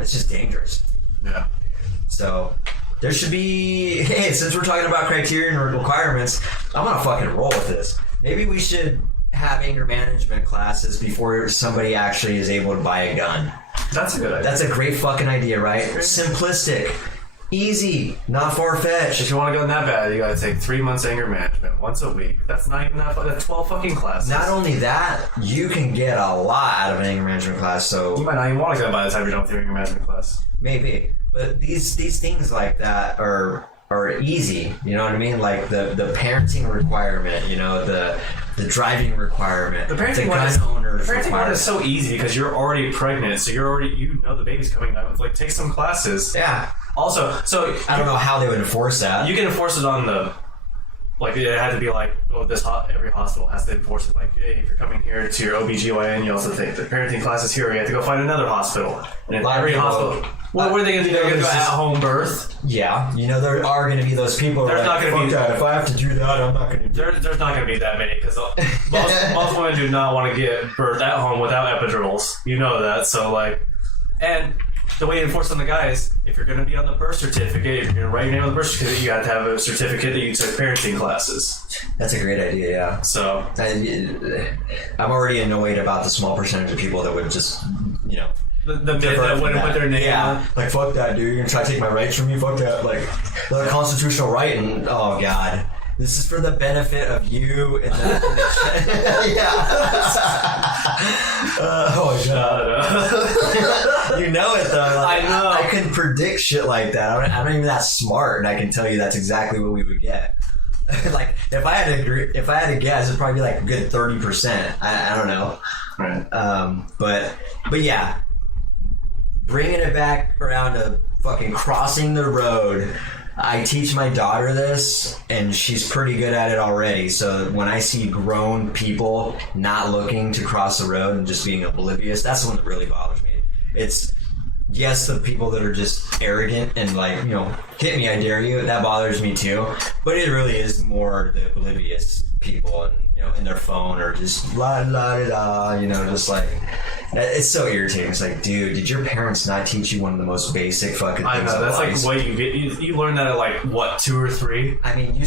It's just dangerous. Yeah. So there should be, hey, since we're talking about criteria and requirements, I'm gonna fucking roll with this. Maybe we should have anger management classes before somebody actually is able to buy a gun. That's a good idea. That's a great fucking idea, right? Simplistic. Easy, not far-fetched. If you want to go in that bad, you gotta take 3 months anger management once a week. That's not even that. That's 12 fucking classes. Not only that, you can get a lot out of an anger management class. So you might not even want to go by the time you're done with your anger management class. Maybe, but these things like that are easy. You know what I mean? Like the parenting requirement. The driving requirement. The parenting one is so easy because you're already pregnant, so the baby's coming out. It's like, take some classes. Yeah. Also, so I don't know how they would enforce that. You can enforce it on it had to be like, every hospital has to enforce it. Like, hey, if you're coming here to your OBGYN, you also take the parenting classes here. You have to go find another hospital. And in every hospital, what are they going to do? They're going to go at-home birth? Yeah, there are going to be those people. There's not going to be that. If I have to do that, I'm not going to do it. There's not going to be that many because most women do not want to get birth at home without epidurals. You know that. So and the way you enforce on the guys, if you're going to be on the birth certificate, if you're going to write your name on the birth certificate, you got to have a certificate that you took parenting classes. That's a great idea, yeah. So I'm already annoyed about the small percentage of people that would just, the myth that wouldn't put their name on. Like, fuck that, dude. You're going to try to take my rights from me? Fuck that. Like, the constitutional right, and oh, God. This is for the benefit of you and the yeah. Oh my God. You know it though. Like, I know. I can predict shit like that. I'm not even that smart, and I can tell you that's exactly what we would get. Like, if I had to guess, it'd probably be like a good 30%. I don't know. Right. But yeah, bringing it back around to fucking crossing the road. I teach my daughter this, and she's pretty good at it already. So when I see grown people not looking to cross the road and just being oblivious, that's the one that really bothers me. It's, yes, the people that are just arrogant and like, hit me, I dare you, that bothers me too. But it really is more the oblivious people and, in their phone or just la la da, just like, it's so irritating. It's like, dude, did your parents not teach you one of the most basic fucking things? I know, that's like what you get. You learn that at 2 or 3? I mean, you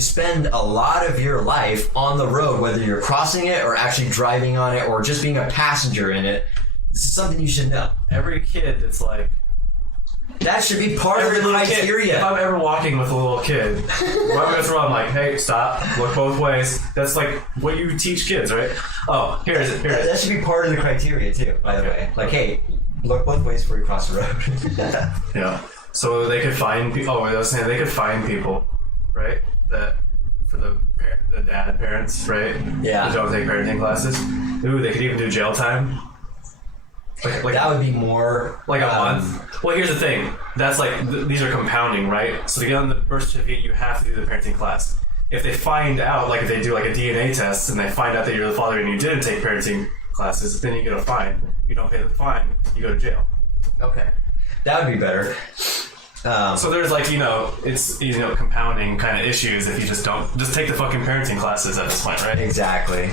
spend a lot of your life on the road, whether you're crossing it or actually driving on it or just being a passenger in it. This is something you should know. Every kid, it's like, that should be part of the criteria. If I'm ever walking with a little kid, I'm like, hey, stop, look both ways. That's like what you teach kids, right? Oh, here it is. That should be part of the criteria too, by the way. Like, hey, look both ways before you cross the road. Yeah. So they could find people. Oh, I was saying they could find people right? That for the dad parents, right? Yeah. Who don't take parenting classes. Ooh, they could even do jail time. Like that would be more like a month. Well, here's the thing. That's like these are compounding, right? So to get on the birth certificate, you have to do the parenting class. If they find out, like if they do like a DNA test and they find out that you're the father and you didn't take parenting classes, then you get a fine. You don't pay the fine, you go to jail. Okay, that would be better. So there's like, it's, compounding kind of issues if you just take the fucking parenting classes at this point, right? Exactly.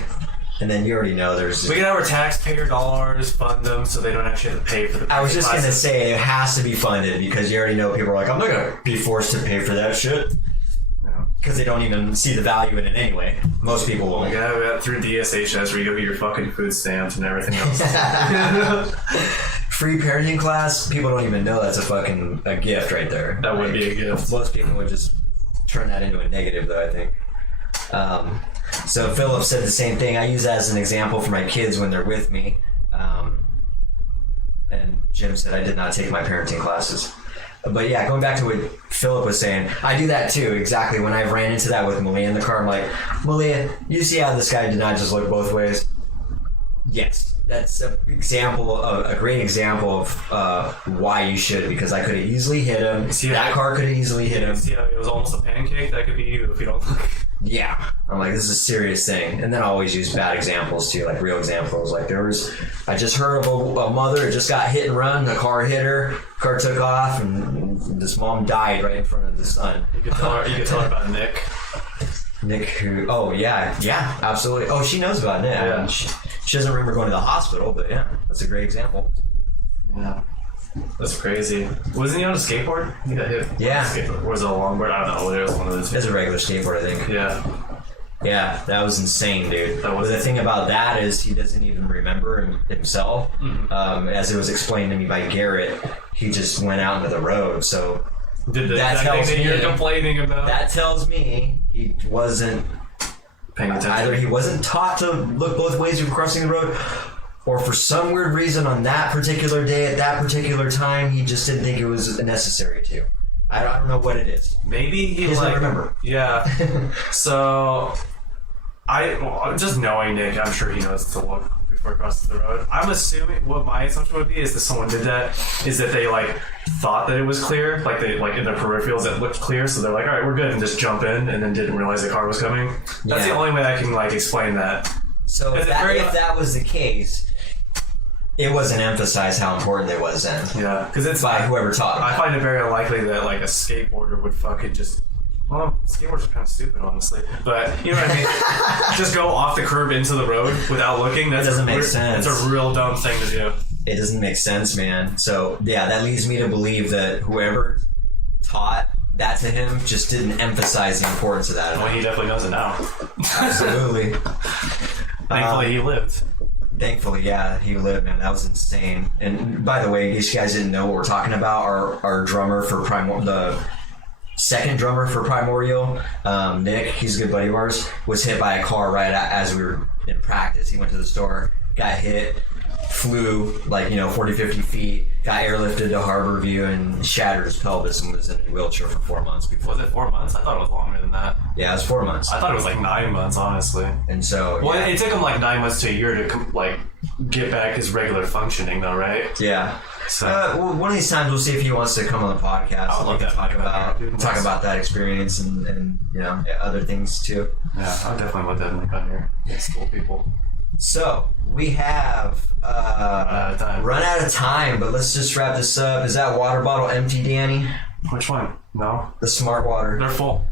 And then you already know there's... We can have our taxpayer dollars fund them so they don't actually have to pay for the parenting I was just classes. going to say it has to be funded because you already know people are like, I'm not going to be forced to pay for that shit. Because they don't even see the value in it anyway. Most people won't. We can have it through DSHS where you go get your fucking food stamps and everything else. Free parenting class, people don't even know that's a gift right there. That would be a gift. Most people would just turn that into a negative, though, I think. So Philip said the same thing. I use that as an example for my kids when they're with me. And Jim said I did not take my parenting classes. But yeah, going back to what Philip was saying, I do that too, exactly. When I ran into that with Malia in the car, I'm like, Malia, you see how this guy did not just look both ways? Yes. That's a great example of why you should, because I could have easily hit him. That car could have easily hit him. See how it was almost a pancake? That could be you if you don't look. Yeah. I'm like, this is a serious thing. And then I always use bad examples too, like real examples. Like I just heard of a mother just got hit and run, the car hit her, car took off, and this mom died right in front of the son. You could tell her about Nick. Nick who, yeah, absolutely. Oh, she knows about Nick. Yeah. I mean, she doesn't remember going to the hospital, but yeah, that's a great example. Yeah. That's crazy. Wasn't he on a skateboard? He got hit. Yeah. Or was it a longboard? I don't know. It was one of the two. It's a regular skateboard, I think. Yeah. Yeah, that was insane, dude. That was the thing about that is he doesn't even remember himself. Mm-hmm. As it was explained to me by Garrett, he just went out into the road, so... That tells me you're complaining about. That tells me he wasn't paying attention. Either he wasn't taught to look both ways when crossing the road, or for some weird reason on that particular day at that particular time, he just didn't think it was necessary to. I don't know what it is. Maybe he doesn't remember. Yeah. So, just knowing Nick, I'm sure he knows to look before he crosses the road. I'm assuming what my assumption would be is that someone did that, is that they thought that it was clear, they in their peripherals it looked clear, so they're like, all right, we're good, and just jump in, and then didn't realize the car was coming. That's the only way I can explain that. So if that was the case, it wasn't emphasized how important it was then. Yeah, because it's by whoever taught him. I find it very unlikely that a skateboarder would fucking just. Well, skateboarders are kind of stupid, honestly. But, you know what I mean? Just go off the curb into the road without looking. That doesn't make sense. It's a real dumb thing to do. It doesn't make sense, man. So, yeah, that leads me to believe that whoever taught that to him just didn't emphasize the importance of that. Well, he definitely knows it now. Absolutely. Thankfully, he lived. Thankfully, yeah, he lived, man. That was insane. And, by the way, in case you guys didn't know what we're talking about, our drummer for the second drummer for Primordial, Nick, he's a good buddy of ours, was hit by a car right as we were in practice. He went to the store, got hit, flew 40, 50 feet, got airlifted to Harborview and shattered his pelvis and was in a wheelchair for 4 months before. Was it 4 months? I thought it was longer than that. Yeah, it was 4 months. I thought it was 9 months, honestly. And so, well, it took him 9 months to a year to get back his regular functioning, though, right? Yeah. So one of these times we'll see if he wants to come on the podcast. I'll love that. Talk about that experience and other things too. Yeah, I definitely want that on here. It's cool people. So we have run out of time, but let's just wrap this up. Is that water bottle empty, Danny? Which one? No. The Smart Water. They're full.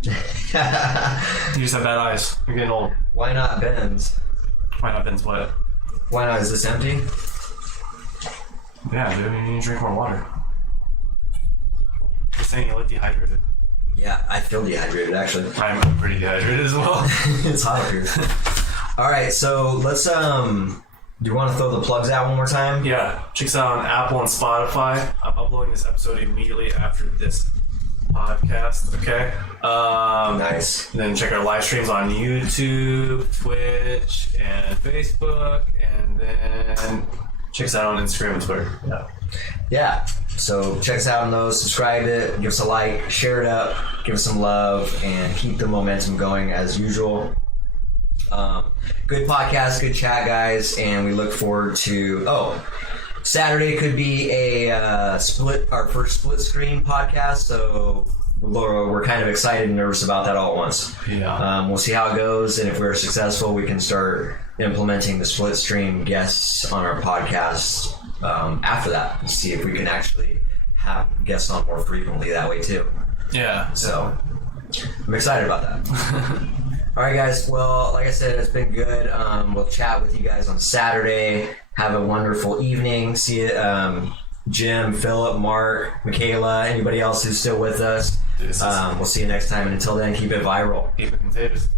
You just have bad eyes. You're getting old. Why not Ben's? Why not Ben's what? Why not? Is this empty? Yeah, dude, you need to drink more water. You're saying you look dehydrated. Yeah, I feel dehydrated, actually. I'm pretty dehydrated as well. It's hot up here. All right, so let's, do you want to throw the plugs out one more time? Yeah, check us out on Apple and Spotify. I'm uploading this episode immediately after this podcast, okay? Nice. And then check our live streams on YouTube, Twitch, and Facebook, and then Check us out on Instagram and Twitter. Yeah. Yeah. So check us out on those. Subscribe it. Give us a like. Share it up. Give us some love, and keep the momentum going as usual. Good podcast, good chat, guys, and we look forward to. Saturday could be our first split screen podcast. So we're kind of excited and nervous about that all at once. Yeah. We'll see how it goes, and if we're successful, we can start implementing the split stream guests on our podcast after that, and see if we can actually have guests on more frequently that way too. Yeah. So I'm excited about that. All right, guys. Well, like I said, it's been good. We'll chat with you guys on Saturday. Have a wonderful evening. See you, Jim, Philip, Mark, Michaela, anybody else who's still with us. We'll see you next time. And until then, keep it viral. Keep it contagious.